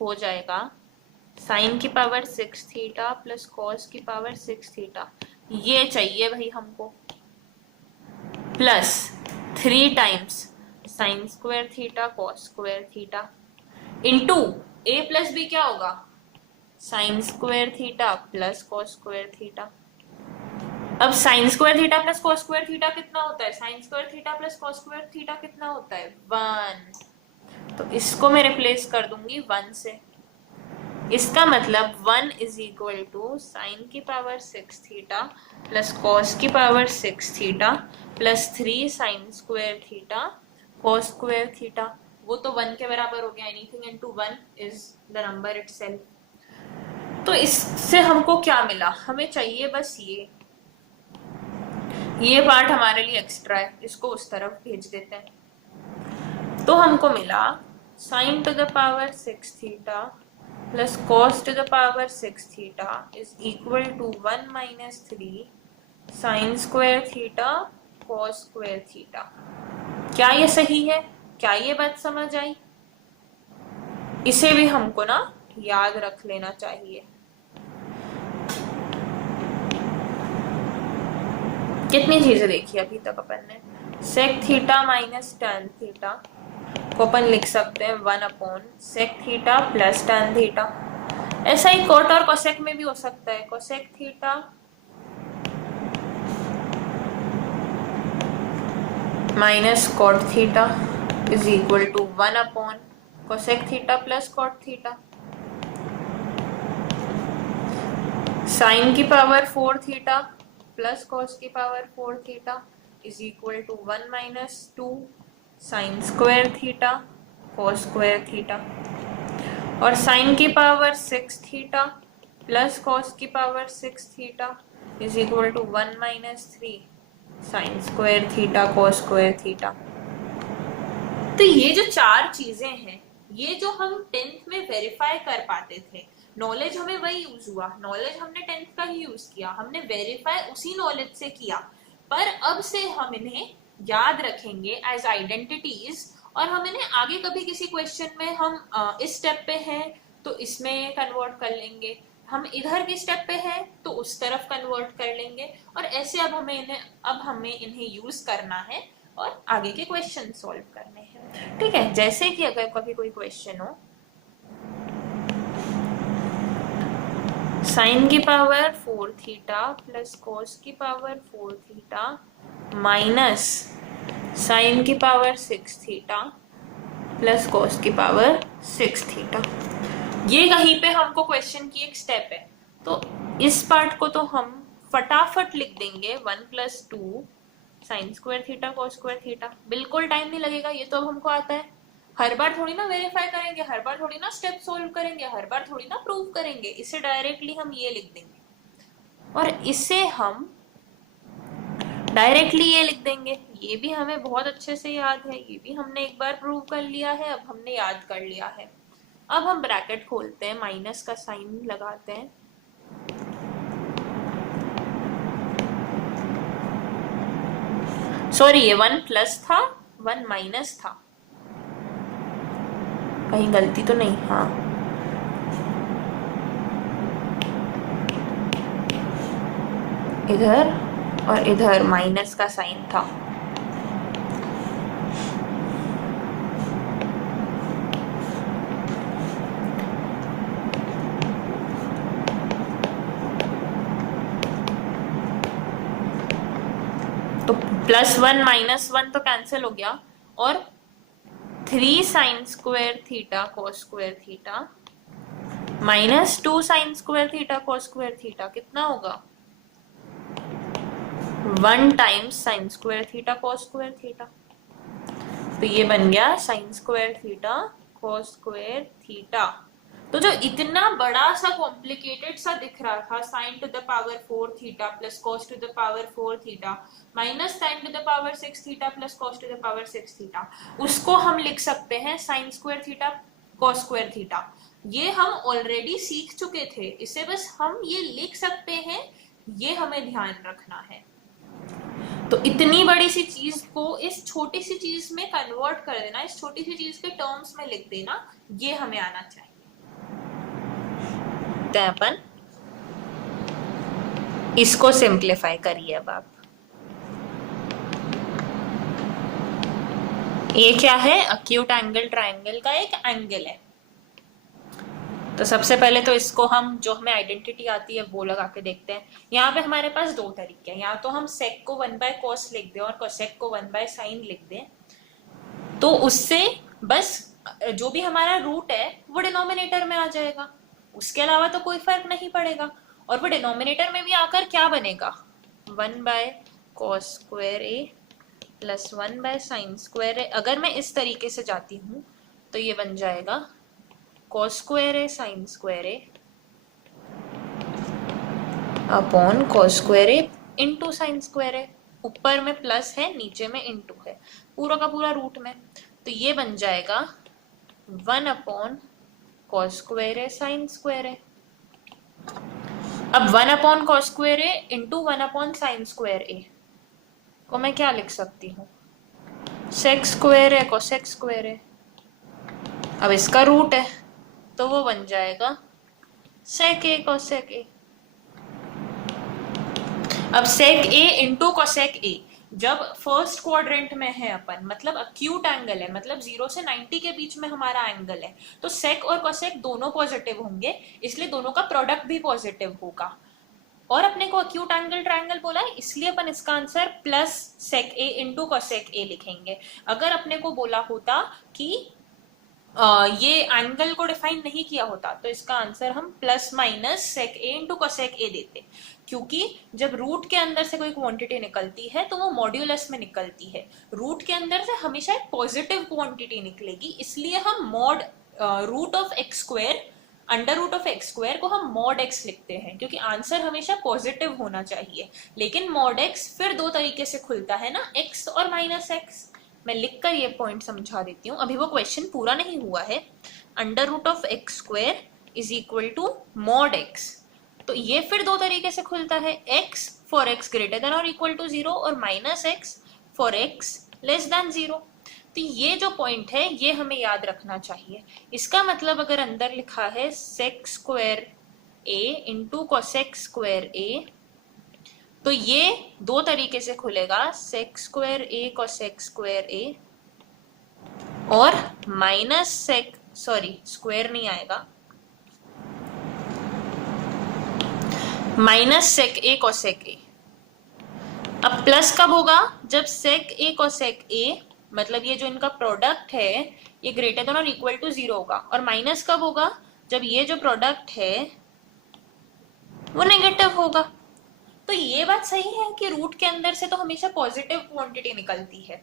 हो जाएगा साइन की पावर 6 थीटा प्लस कॉस की पावर 6 थीटा, ये चाहिए भाई हमको, plus 3 times sine square theta cos square theta into a plus B क्या होगा, sine square theta plus cos square theta. अब sine square theta plus cos square theta कितना होता है, sine square theta plus cos square theta कितना होता है, 1। तो इसको मैं रिप्लेस कर दूंगी 1 से। इसका मतलब 1 इज इक्वल टू साइन की पावर 6 थीटा प्लस कॉस की power 6 theta plus 3 sine square theta cos square theta. वो तो 1 के बराबर हो गया, anything into 1 is the number itself. तो इससे हमको क्या मिला, हमें चाहिए बस ये पार्ट हमारे लिए एक्स्ट्रा है, इसको उस तरफ भेज देते हैं। तो हमको मिला sign to the power 6 theta plus cos to the power 6 theta is equal to 1 - 3 sin square theta cos square theta। क्या ये सही है, क्या ये बात समझ आई, इसे भी हमको ना याद रख लेना चाहिए। कितनी चीजें देखी अभी तक अपन ने, sec theta minus tan theta को अपन लिख सकते हैं 1/sec theta plus tan theta. ऐसा ही कोट और कोसेक में भी हो सकता है, cosec theta minus cot theta is equal to 1/कोसेक theta plus cot theta. Sine की पावर 4 थीटा प्लस कॉस की power 4 theta is equal to 1 minus 2 sine square theta cos square theta, और साइन की पावर 6 थीटा प्लस कॉस की power 6 theta is equal to 1 minus 3 sine square theta cos square theta. तो ये जो चार चीजें हैं, ये जो हम 10th में वेरीफाई कर पाते थे, नॉलेज हमें वही यूज हुआ, नॉलेज हमने 10th का ही यूज किया, हमने वेरीफाई उसी नॉलेज से किया, पर अब से हम इन्हें याद रखेंगे एज आइडेंटिटीज, और हम इन्हें आगे कभी किसी क्वेश्चन में हम इस स्टेप पे हैं तो इसमें कन्वर्ट कर लेंगे, हम इधर की स्टेप पे हैं तो उस तरफ कन्वर्ट कर लेंगे, और ऐसे अब हमें इन्हें यूज करना है और आगे के क्वेश्चन सॉल्व करने हैं। ठीक है, जैसे कि अगर कभी कोई क्वेश्चन हो, साइन की पावर 4 थीटा प्लस कॉस की पावर 4 थीटा माइनस साइन की पावर 6 थीटा प्लस कॉस की पावर 6 थीटा, ये कहीं पे हमको क्वेश्चन की एक स्टेप है, तो इस पार्ट को तो हम फटाफट लिख देंगे 1 plus 2 sine square theta cos square theta, बिल्कुल टाइम नहीं लगेगा, ये तो अब हमको आता है। हर बार थोड़ी ना वेरीफाई करेंगे, हर बार थोड़ी ना स्टेप सोल्व करेंगे, हर बार थोड़ी ना प्रूव करेंगे, इसे डायरेक्टली हम ये लिख देंगे, और इसे हम डायरेक्टली ये लिख देंगे, ये भी हमें बहुत अच्छे से याद है, ये भी हमने एक बार प्रूव कर लिया है, अब हमने याद कर लिया है। अब हम ब्रैकेट खोलते हैं, माइनस का साइन लगाते हैं, सॉरी ये 1 प्लस था 1 माइनस था, कहीं गलती तो नहीं, हाँ इधर और इधर माइनस का साइन था, तो +1 -1 तो कैंसिल हो गया, और 3 sine square theta cos square theta minus 2 sine square theta cos square theta कितना होगा 1 times sine square theta cos square theta, तो ये बन गया sine square theta cos square theta. तो जो इतना बड़ा सा कॉम्प्लिकेटेड सा दिख रहा था, sign to the power 4 theta plus cos to the power 4 theta minus sign to the power 6 theta plus cos to the power 6 theta, उसको हम लिख सकते हैं sine square theta cos square theta. ये हम ऑलरेडी सीख चुके थे, इसे बस हम ये लिख सकते हैं, ये हमें ध्यान रखना है। तो इतनी बड़ी सी चीज को इस छोटी सी चीज में कन्वर्ट कर देना, इस छोटी सी चीज के टर्म्स में लिख देना, ये हमें आना चाहिए। अपन इसको सिंप्लीफाई करिए। अब आप ये क्या है, अक्यूट एंगल ट्रायंगल का एक एंगल है। तो सबसे पहले तो इसको हम जो हमें आइडेंटिटी आती है वो लगा के देखते हैं। यहाँ पे हमारे पास दो तरीके हैं, या तो हम सेक को 1/cos लिख दें और कोसेक को 1/sin लिख दें, तो उससे बस जो भी हमारा रूट है वो डिनोमिनेटर में आ जाएगा, उसके अलावा तो कोई फर्क नहीं पड़ेगा। और वो डिनोमिनेटर में भी आकर क्या बनेगा 1/cos स्क्वायर ए प्लस 1/sin स्क्वायर ए। अगर मैं इस तरीके से जाती हूँ तो ये बन जाएगा cos square A sin square A upon cos square A into sine square ए। ऊपर में प्लस है, नीचे में इंटू है, पूरा का पूरा रूट में, तो ये बन जाएगा 1/cos स्क्वायर ए sin स्क्वायर ए। अब 1/cos स्क्वायर ए इंटू 1/sin स्क्वायर ए को मैं क्या लिख सकती हूँ, सेक स्क्वायर ए कोसेक स्क्वायर ए। अब इसका रूट है तो वो बन जाएगा सेक ए कोसेक ए। अब सेक ए इंटू कोसेक ए जब फर्स्ट क्वाड्रेंट में है अपन, मतलब अक्यूट एंगल है, मतलब 0 से 90 के बीच में हमारा एंगल है, तो सेक और कोसेक दोनों पॉजिटिव होंगे, इसलिए दोनों का प्रोडक्ट भी पॉजिटिव होगा। और अपने को अक्यूट एंगल ट्रायंगल बोला है, इसलिए अपन इसका answer plus sec A into cosec A लिखेंगे। अगर अपने को बोला होता कि ये एंगल को डिफाइन नहीं किया होता तो इसका आंसर हम plus minus sec A into cosec a देते, क्योंकि जब रूट के अंदर से कोई क्वांटिटी निकलती है तो वो मॉड्यूलस में निकलती है। रूट के अंदर से हमेशा एक पॉजिटिव क्वांटिटी निकलेगी, इसलिए हम mod root of x square, under root of x square को हम मॉड एक्स लिखते हैं, क्योंकि आंसर हमेशा पॉजिटिव होना चाहिए। लेकिन मॉड एक्स फिर दो तरीके से खुलता है ना, एक्स और माइनस एक्स। मैं लिखकर ये पॉइंट समझा देती हूँ, अभी वो क्वेश्चन पूरा नहीं हुआ है। Under root of x square is equal to mod x, तो ये फिर दो तरीके से खुलता है, x for x greater than और इक्वल टू जीरो और minus x for x less than zero. तो ये जो पॉइंट है ये हमें याद रखना चाहिए। इसका मतलब अगर अंदर लिखा है सेक स्क्वायर ए इंटू कोसेक स्क्वायर ए, तो ये दो तरीके से खुलेगा, सेक स्क्वायर ए कोसेक स्क्वायर ए और माइनस सेक, सॉरी स्क्वायर नहीं आएगा, माइनस सेक ए कोसेक ए। अब प्लस कब होगा? जब सेक ए कोसेक ए, मतलब ये जो इनका प्रोडक्ट है ये ग्रेटर देन और इक्वल टू जीरो होगा। और माइनस कब होगा? जब ये जो प्रोडक्ट है वो नेगेटिव होगा। तो ये बात सही है कि रूट के अंदर से तो हमेशा पॉजिटिव क्वांटिटी निकलती है,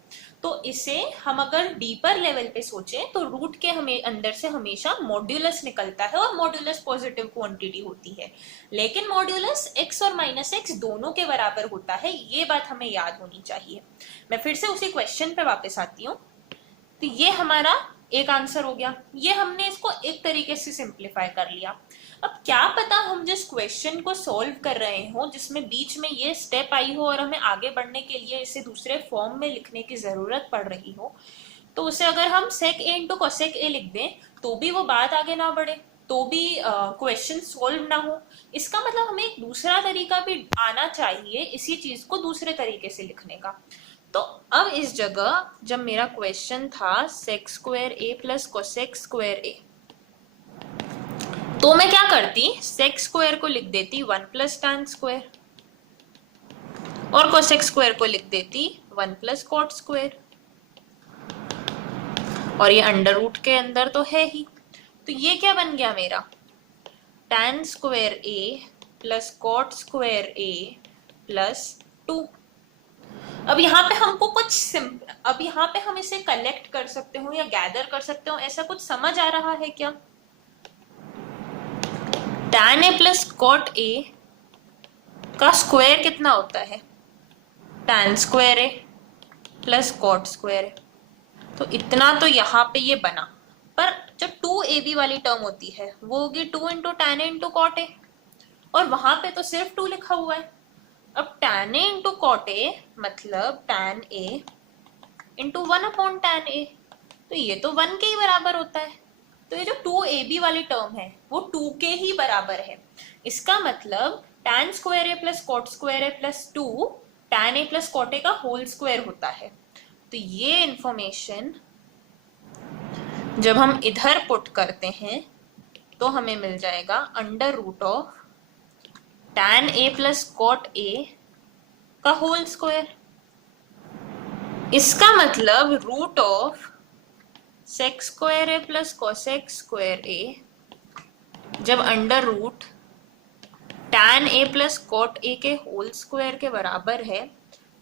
तो इसे हम अगर डीपर लेवल पे सोचें तो रूट के हमें अंदर से हमेशा मॉड्यूलस निकलता है और मॉड्यूलस पॉजिटिव क्वांटिटी होती है। लेकिन मॉड्यूलस एक्स और माइनस एक्स दोनों के बराबर होता है, ये बात हमें याद होनी चाहिए। मैं फिर से उसी क्वेश्चन पे वापस आती हूँ। तो ये हमारा एक आंसर हो गया, ये हमने इसको एक तरीके से सिंप्लीफाई कर लिया। अब क्या पता हम जिस क्वेश्चन को सॉल्व कर रहे हो जिसमें बीच में ये स्टेप आई हो और हमें आगे बढ़ने के लिए इसे दूसरे फॉर्म में लिखने की जरूरत पड़ रही हो, तो उसे अगर हम सेक ए इंटू कोसेक ए लिख दें तो भी वो बात आगे ना बढ़े, तो भी क्वेश्चन सॉल्व ना हो। इसका मतलब हमें एक दूसरा तरीका भी आना चाहिए इसी चीज को दूसरे तरीके से लिखने का। तो अब इस जगह जब मेरा क्वेश्चन था सेक स्क्वायर ए प्लस कोसेक स्क्वायर ए, तो मैं क्या करती, सेक स्क्वायर को लिख देती 1 प्लस टैन स्क्वायर और कोसेक स्क्वायर को लिख देती 1 प्लस कॉट स्क्वायर, और ये अंडर रूट के अंदर तो है ही। तो ये क्या बन गया मेरा, टैन स्क्वायर ए प्लस कॉट स्क्वायर ए प्लस 2। अब यहाँ पे हमको कुछ अब यहाँ पे हम इसे कलेक्ट कर सकते हो या गैदर कर सकते हो, ऐसा कुछ समझ आ रहा है क्या? टैन ए प्लस कॉट ए का स्क्वायर कितना होता है? टैन स्क्वायर ए प्लस कॉट स्क्वायर ए। तो इतना तो यहाँ पे ये बना, पर जो 2ab वाली टर्म होती है वो होगी 2 into tan a into cot a, और वहां पे तो सिर्फ 2 लिखा हुआ है। अब tan a into cot a मतलब tan a into 1 upon tan a, तो ये तो 1 के ही बराबर होता है। तो ये जो 2ab वाली टर्म है वो 2 के ही बराबर है। इसका मतलब टैन स्क्वायर ए प्लस कॉट स्क्वायर ए प्लस 2 टैन ए प्लस कॉट ए का होल स्क्वायर होता है। तो ये इंफॉर्मेशन जब हम इधर पुट करते हैं तो हमें मिल जाएगा under root of tan A plus cot ए का होल स्क्वायर। इसका मतलब root of sec square A plus cosec square A जब under root tan A plus cot A के होल स्क्वायर के बराबर है,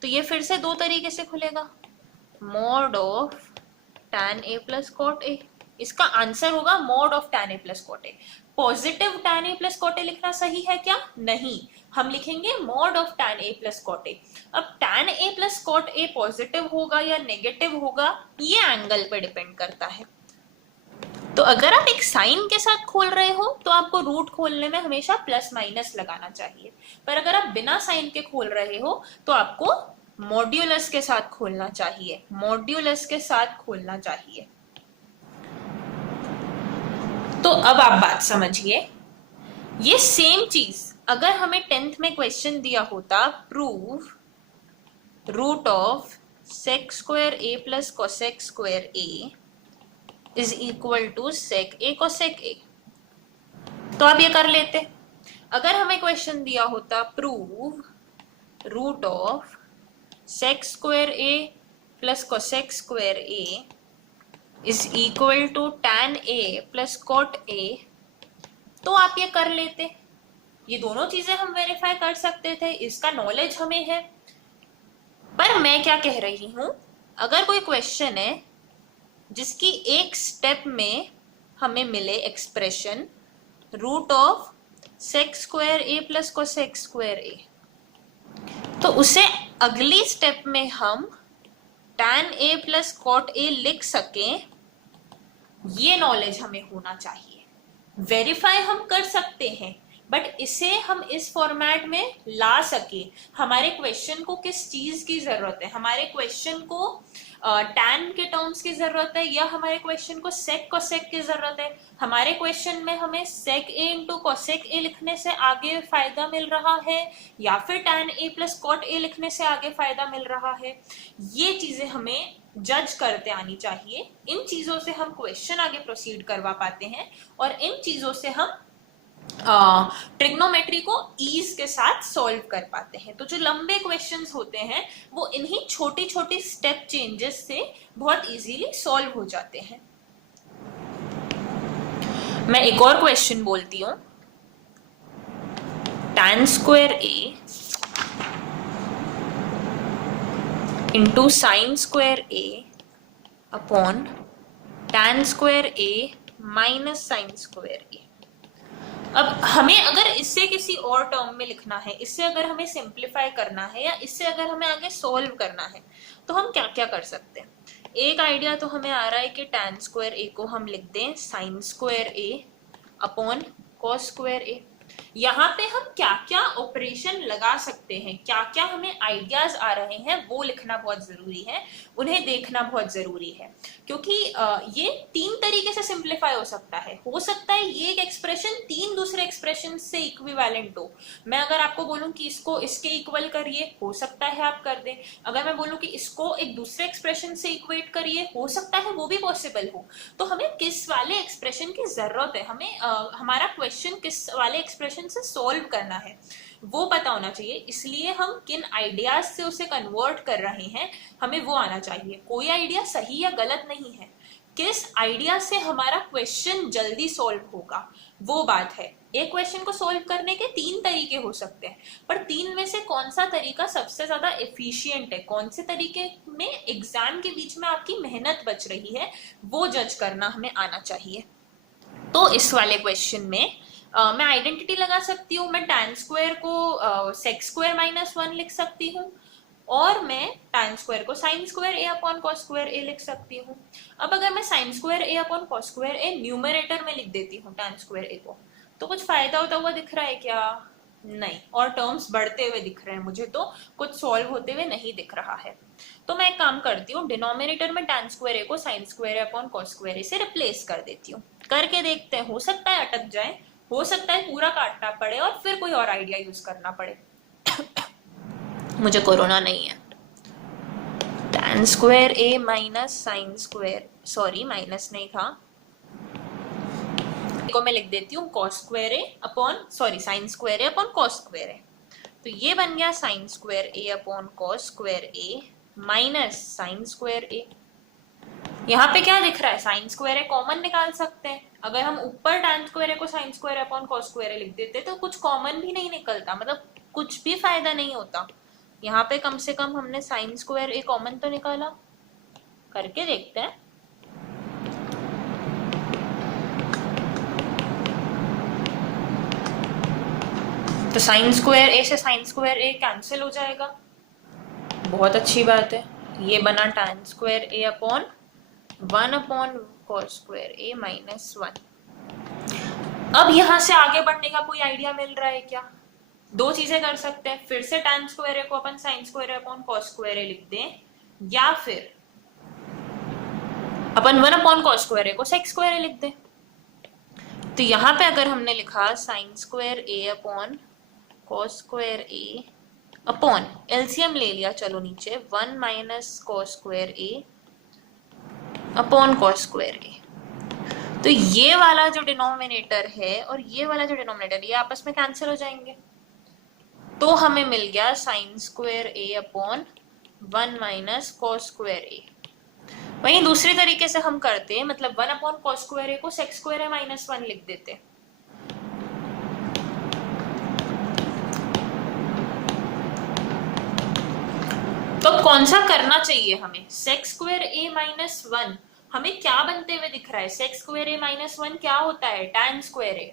तो ये फिर से दो तरीके से खुलेगा, mod of tan A plus cot A. इसका आंसर होगा mod of tan A plus cot A. Positive tan A plus cot A लिखना सही है क्या? नहीं, हम लिखेंगे mod of tan A plus cot A. अब tan A plus cot A positive होगा या नेगेटिव होगा ये एंगल पे डिपेंड करता है। तो अगर आप एक साइन के साथ खोल रहे हो तो आपको रूट खोलने में हमेशा प्लस माइनस लगाना चाहिए, पर अगर आप बिना साइन के खोल रहे हो तो आपको मॉड्यूलस के साथ खोलना चाहिए, मॉड्यूलस के साथ खोलना चाहिए। तो अब आप बात समझिए, ये सेम चीज अगर हमें 10th में क्वेश्चन दिया होता, prove root of sec square A plus cosec square a is equal to sec a cosec a, तो आप ये कर लेते। अगर हमें क्वेश्चन दिया होता, prove root of sec square A plus cosec square a is equal to tan a plus cot a, तो आप ये कर लेते, ये दोनों चीजें हम वेरीफाई कर सकते थे, इसका नॉलेज हमें है। पर मैं क्या कह रही हूं, अगर कोई क्वेश्चन है जिसकी एक स्टेप में हमें मिले expression root of sec square A plus cosec square ए, तो उसे अगली स्टेप में हम tan a plus cot a लिख सकें, ये नॉलेज हमें होना चाहिए। वेरीफाई हम कर सकते हैं, बट इसे हम इस फॉर्मेट में ला सके, हमारे क्वेश्चन को किस चीज की जरूरत है, हमारे क्वेश्चन को टैन के टर्म्स की जरूरत है या हमारे क्वेश्चन को सेक कोसेक की जरूरत है, हमारे क्वेश्चन में हमें सेक ए इंटू कोसेक ए लिखने से आगे फायदा मिल रहा है या फिर tan A plus cot a लिखने से आगे फायदा मिल रहा है, ये चीजें हमें जज करते आनी चाहिए। इन चीजों से हम क्वेश्चन आगे प्रोसीड करवा पाते हैं और इन चीजों से हम ट्रिग्नोमेट्री को ईज के साथ सॉल्व कर पाते हैं। तो जो लंबे क्वेश्चंस होते हैं वो इन्हीं छोटी छोटी स्टेप चेंजेस से बहुत इजीली सॉल्व हो जाते हैं। मैं एक और क्वेश्चन बोलती हूं, tan square A into sine square A upon tan square A minus sine square ए। अब हमें अगर इससे किसी और टर्म में लिखना है, इससे अगर हमें सिंप्लीफाई करना है या इससे अगर हमें आगे सोल्व करना है, तो हम क्या क्या कर सकते हैं। एक आइडिया तो हमें आ रहा है कि tan स्क्वायर ए को हम लिख दें sign square A upon cos square A. यहाँ पे हम क्या क्या ऑपरेशन लगा सकते हैं, क्या क्या हमें आइडियाज आ रहे हैं, वो लिखना बहुत जरूरी है, उन्हें देखना बहुत जरूरी है, क्योंकि ये तीन तरीके से सिंप्लीफाई हो सकता है ये एक एक्सप्रेशन तीन दूसरे एक्सप्रेशन से इक्विवेलेंट हो। मैं अगर आपको बोलूं कि इसको इसके इक्वल करिए, हो सकता है आप कर दें। अगर मैं बोलूं कि इसको एक दूसरे एक्सप्रेशन से इक्वेट करिए, हो सकता है वो भी पॉसिबल हो। तो हमें किस वाले एक्सप्रेशन की जरूरत है, हमें हमारा क्वेश्चन किस वाले एक्सप्रेशन से सॉल्व करना है वो पता होना चाहिए। इसलिए हम किन आइडियाज से उसे कन्वर्ट कर रहे हैं हमें वो आना चाहिए। कोई आइडिया सही या गलत नहीं है, किस आइडिया से हमारा क्वेश्चन जल्दी सॉल्व होगा वो बात है। एक क्वेश्चन को सॉल्व करने के तीन तरीके हो सकते हैं, पर तीन में से कौन सा तरीका सबसे ज्यादा एफिशिएंट है, कौन से तरीके में एग्जाम के बीच में आपकी मेहनत बच रही है, वो जज करना हमें आना चाहिए। तो इस वाले क्वेश्चन में मैं आइडेंटिटी लगा सकती हूँ, मैं tan स्क्वायर को सेक स्क्वायर माइनस 1 लिख सकती हूँ और मैं tan स्क्वायर को sign square A upon cos square ए लिख सकती हूँ। अब अगर मैं sign square A upon cos square A numerator में लिख देती हूँ tan स्क्वायर ए को, तो कुछ फायदा होता हुआ दिख रहा है क्या? नहीं, और टर्म्स बढ़ते हुए दिख रहे हैं मुझे, तो कुछ सॉल्व होते हुए नहीं दिख रहा है। तो मैं एक काम करती हूँ, डिनोमिनेटर में tan स्क्वायर ए को sign square A upon cos square ए से रिप्लेस कर देती हूँ। करके देखते हैं, हो सकता है अटक जाए, हो सकता है पूरा काटना पड़े और फिर कोई और आइडिया यूज करना पड़े। मुझे कोरोना नहीं है। tan square A minus sine square, sorry minus नहीं था, को मैं लिख देती हूँ cos square A upon sine square A upon cos square ए। तो ये बन गया sine square A upon cos square A minus sine square A. यहाँ पे क्या दिख रहा है, साइन स्क्वायर ए कॉमन निकाल सकते हैं। अगर हम ऊपर tan स्क्वायर ए को sign square A upon cos square ए लिख देते तो कुछ कॉमन भी नहीं निकलता, मतलब कुछ भी फायदा नहीं होता। यहाँ पे कम से कम हमने साइन स्क्वायर ए कॉमन तो निकाला। करके देखते हैं। तो साइन स्क्वायर ए से साइन स्क्वायर ए कैंसिल हो जाएगा, बहुत अच्छी बात है। ये बना tan square A upon 1 upon cos square A minus 1। अब यहां से आगे बढ़ने का कोई आइडिया मिल रहा है क्या? दो चीजें कर सकते हैं, फिर से tan स्क्वायर ए को अपन sign square A upon cos square ए लिख दें, या फिर अपन 1 अपॉन cos स्क्वायर ए को sec स्क्वायर ए लिख दें। तो यहाँ पे अगर हमने लिखा sign square A upon cos square A upon LCM ले लिया, चलो नीचे 1 minus cos square A upon cos square ए। तो ये वाला जो डिनोमिनेटर है और ये वाला जो डिनोमिनेटर, ये आपस में कैंसिल हो जाएंगे। तो हमें मिल गया sine square A upon 1 minus cos square ए। वहीं दूसरे तरीके से हम करते हैं, मतलब 1/cos² को sec² -1 लिख देते। तो कौन सा करना चाहिए हमें? sec² -1 हमें क्या बनते हुए दिख रहा है? sec² -1 क्या होता है? tan²,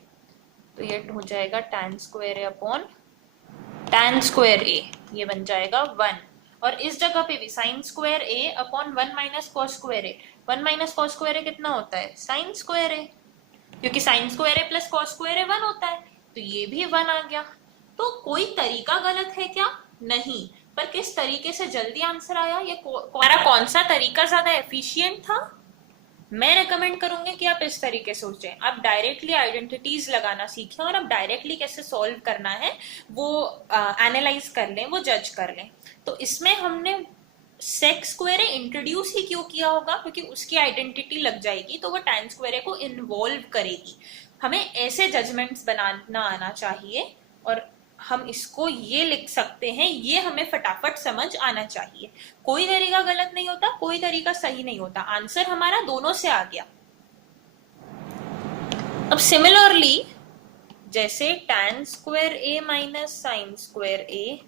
तो ये हो जाएगा tan², ये बन जाएगा 1। और इस जगह पे भी sin²(1 cos², 1 cos² कितना होता है? sin², क्योंकि sin² + cos² 1 होता है, तो ये भी 1 आ गया। तो कोई तरीका गलत है क्या? नहीं, पर किस तरीके से जल्दी आंसर आया, ये हमारा कौन सा तरीका ज्यादा एफिशिएंट था? मैं रेकमेंड करूंगी कि आप इस तरीके से सोचें, आप डायरेक्टली आइडेंटिटीज लगाना सीखें और आप डायरेक्टली कैसे सॉल्व करना है वो एनालाइज कर लें, वो जज कर लें। तो इसमें हमने sec² इंट्रोड्यूस ही क्यों किया होगा? क्योंकि उसकी आइडेंटिटी लग जाएगी तो वो tan² को इन्वॉल्व करेगी। हमें ऐसे जजमेंट्स बनाना आना चाहिए और हम इसको ये लिख सकते हैं, ये हमें फटाफट समझ आना चाहिए। कोई तरीका गलत नहीं होता, कोई तरीका सही नहीं होता, आंसर हमारा दोनों से आ गया। अब सिमिलरली जैसे tan²a - sin²a,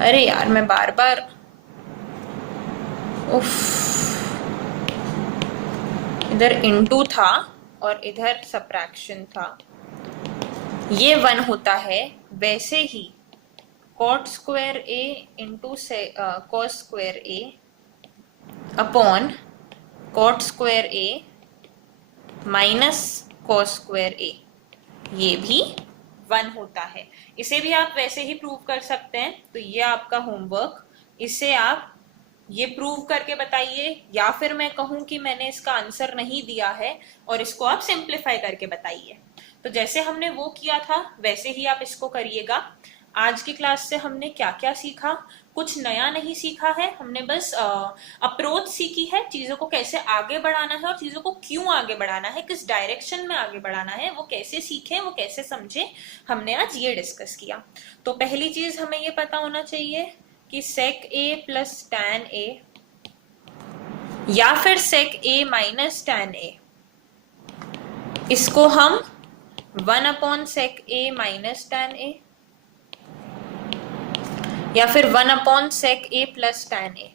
अरे यार मैं बार बार इधर इनटू था और इधर सबट्रैक्शन था, ये 1 होता है। वैसे ही cot² into cos² upon cot² -cos², ये भी 1 होता है। इसे भी आप वैसे ही प्रूव कर सकते हैं, तो ये आपका होमवर्क, इसे आप ये प्रूव करके बताइए, या फिर मैं कहूं कि मैंने इसका आंसर नहीं दिया है और इसको आप सिंप्लीफाई करके बताइए। तो जैसे हमने वो किया था वैसे ही आप इसको करिएगा। आज की क्लास से हमने क्या क्या सीखा? कुछ नया नहीं सीखा है, हमने बस अप्रोच सीखी है, चीजों को कैसे आगे बढ़ाना है और चीजों को क्यों आगे बढ़ाना है, किस डायरेक्शन में आगे बढ़ाना है, वो कैसे सीखे, वो कैसे समझे, हमने आज ये डिस्कस किया। तो पहली चीज हमें ये पता होना चाहिए कि sec_a + tan_a या फिर sec_a - tan_a, इसको हम 1/sec_a - tan_a या फिर 1/sec_a + tan_a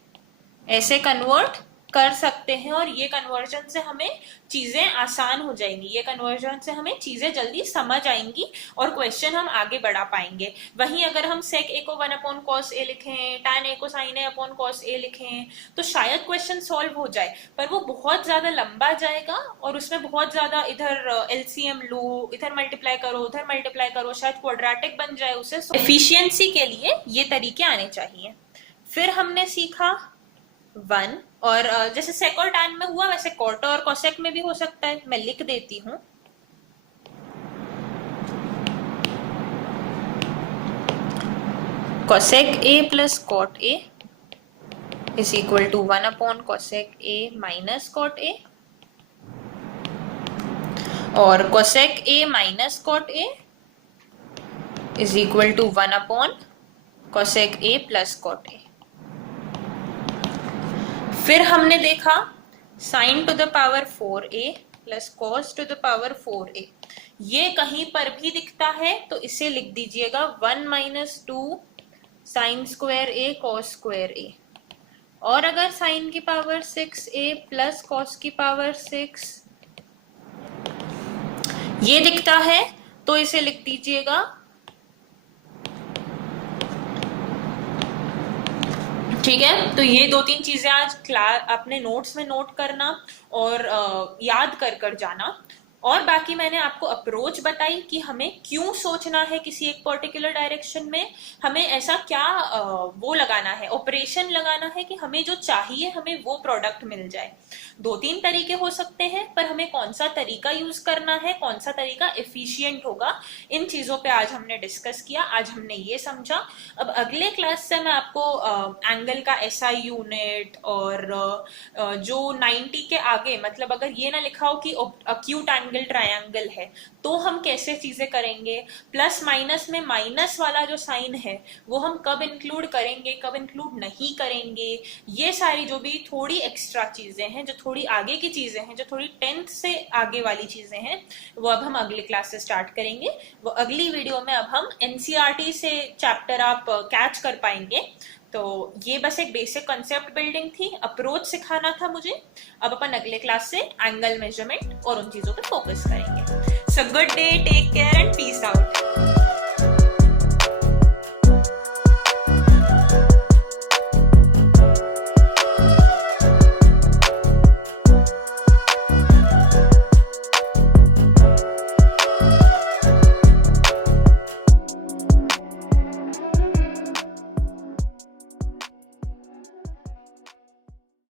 ऐसे कन्वर्ट कर सकते हैं, और ये कन्वर्जन से हमें चीजें आसान हो जाएंगी, ये कन्वर्जन से हमें चीजें जल्दी समझ आएंगी और क्वेश्चन हम आगे बढ़ा पाएंगे। वहीं अगर हम sec_a को 1/cos_a लिखें, tan_a को sin_a/cos_a लिखें, तो शायद क्वेश्चन सॉल्व हो जाए, पर वो बहुत ज्यादा लंबा जाएगा और उसमें बहुत ज्यादा इधर एलसीएम लो, इधर मल्टीप्लाई करो, उधर मल्टीप्लाई करो, शायद क्वाड्रेटिक बन जाए। उसे एफिशिएंसी के लिए ये तरीके आने चाहिए। फिर हमने सीखा 1, और जैसे सेक और टैन में हुआ वैसे कॉट और कोसेक में भी हो सकता है। मैं लिख देती हूं, cosec a plus cot a is equal to 1/cosec a minus cot a, और cosec a minus cot a is equal to 1/cosec a plus cot a। फिर हमने देखा sin to the power 4a plus cos to the power 4a, ये कहीं पर भी दिखता है तो इसे लिख दीजिएगा 1 - 2 sin² cos², और अगर sin की पावर 6a प्लस cos की पावर 6 ये दिखता है तो इसे लिख दीजिएगा ठीक है। तो ये 2-3 चीजें आज क्लास अपने नोट्स में नोट करना और याद कर कर जाना। और बाकी मैंने आपको अप्रोच बताई कि हमें क्यों सोचना है किसी एक पर्टिकुलर डायरेक्शन में, हमें ऐसा क्या वो लगाना है, ऑपरेशन लगाना है कि हमें जो चाहिए हमें वो प्रोडक्ट मिल जाए। 2-3 तरीके हो सकते हैं, पर हमें कौन सा तरीका यूज करना है, कौन सा तरीका एफिशिएंट होगा, इन चीजों पे आज हमने डिस्कस किया, आज हमने ये समझा। अब अगले क्लास से मैं आपको एंगल का एसआई यूनिट और जो 90 के आगे, मतलब अगर ये ना लिखा हो कि अक्यूट एंगल एंगल ट्रायंगल है तो हम कैसे चीजें करेंगे, प्लस माइनस में माइनस वाला जो साइन है वो हम कब इंक्लूड करेंगे, कब इंक्लूड नहीं करेंगे, ये सारी जो भी थोड़ी एक्स्ट्रा चीजें हैं, जो थोड़ी आगे की चीजें हैं, जो थोड़ी 10th से आगे वाली चीजें हैं, वो अब हम अगले क्लास से स्टार्ट करेंगे। वो अगली वीडियो में अब हम एनसीईआरटी से चैप्टर आप कैच कर पाएंगे। तो ये बस एक बेसिक कॉन्सेप्ट बिल्डिंग थी, अप्रोच सिखाना था मुझे। अब अपन अगले क्लास से एंगल मेजरमेंट और उन चीजों पे फोकस करेंगे। So good day, take care and peace out.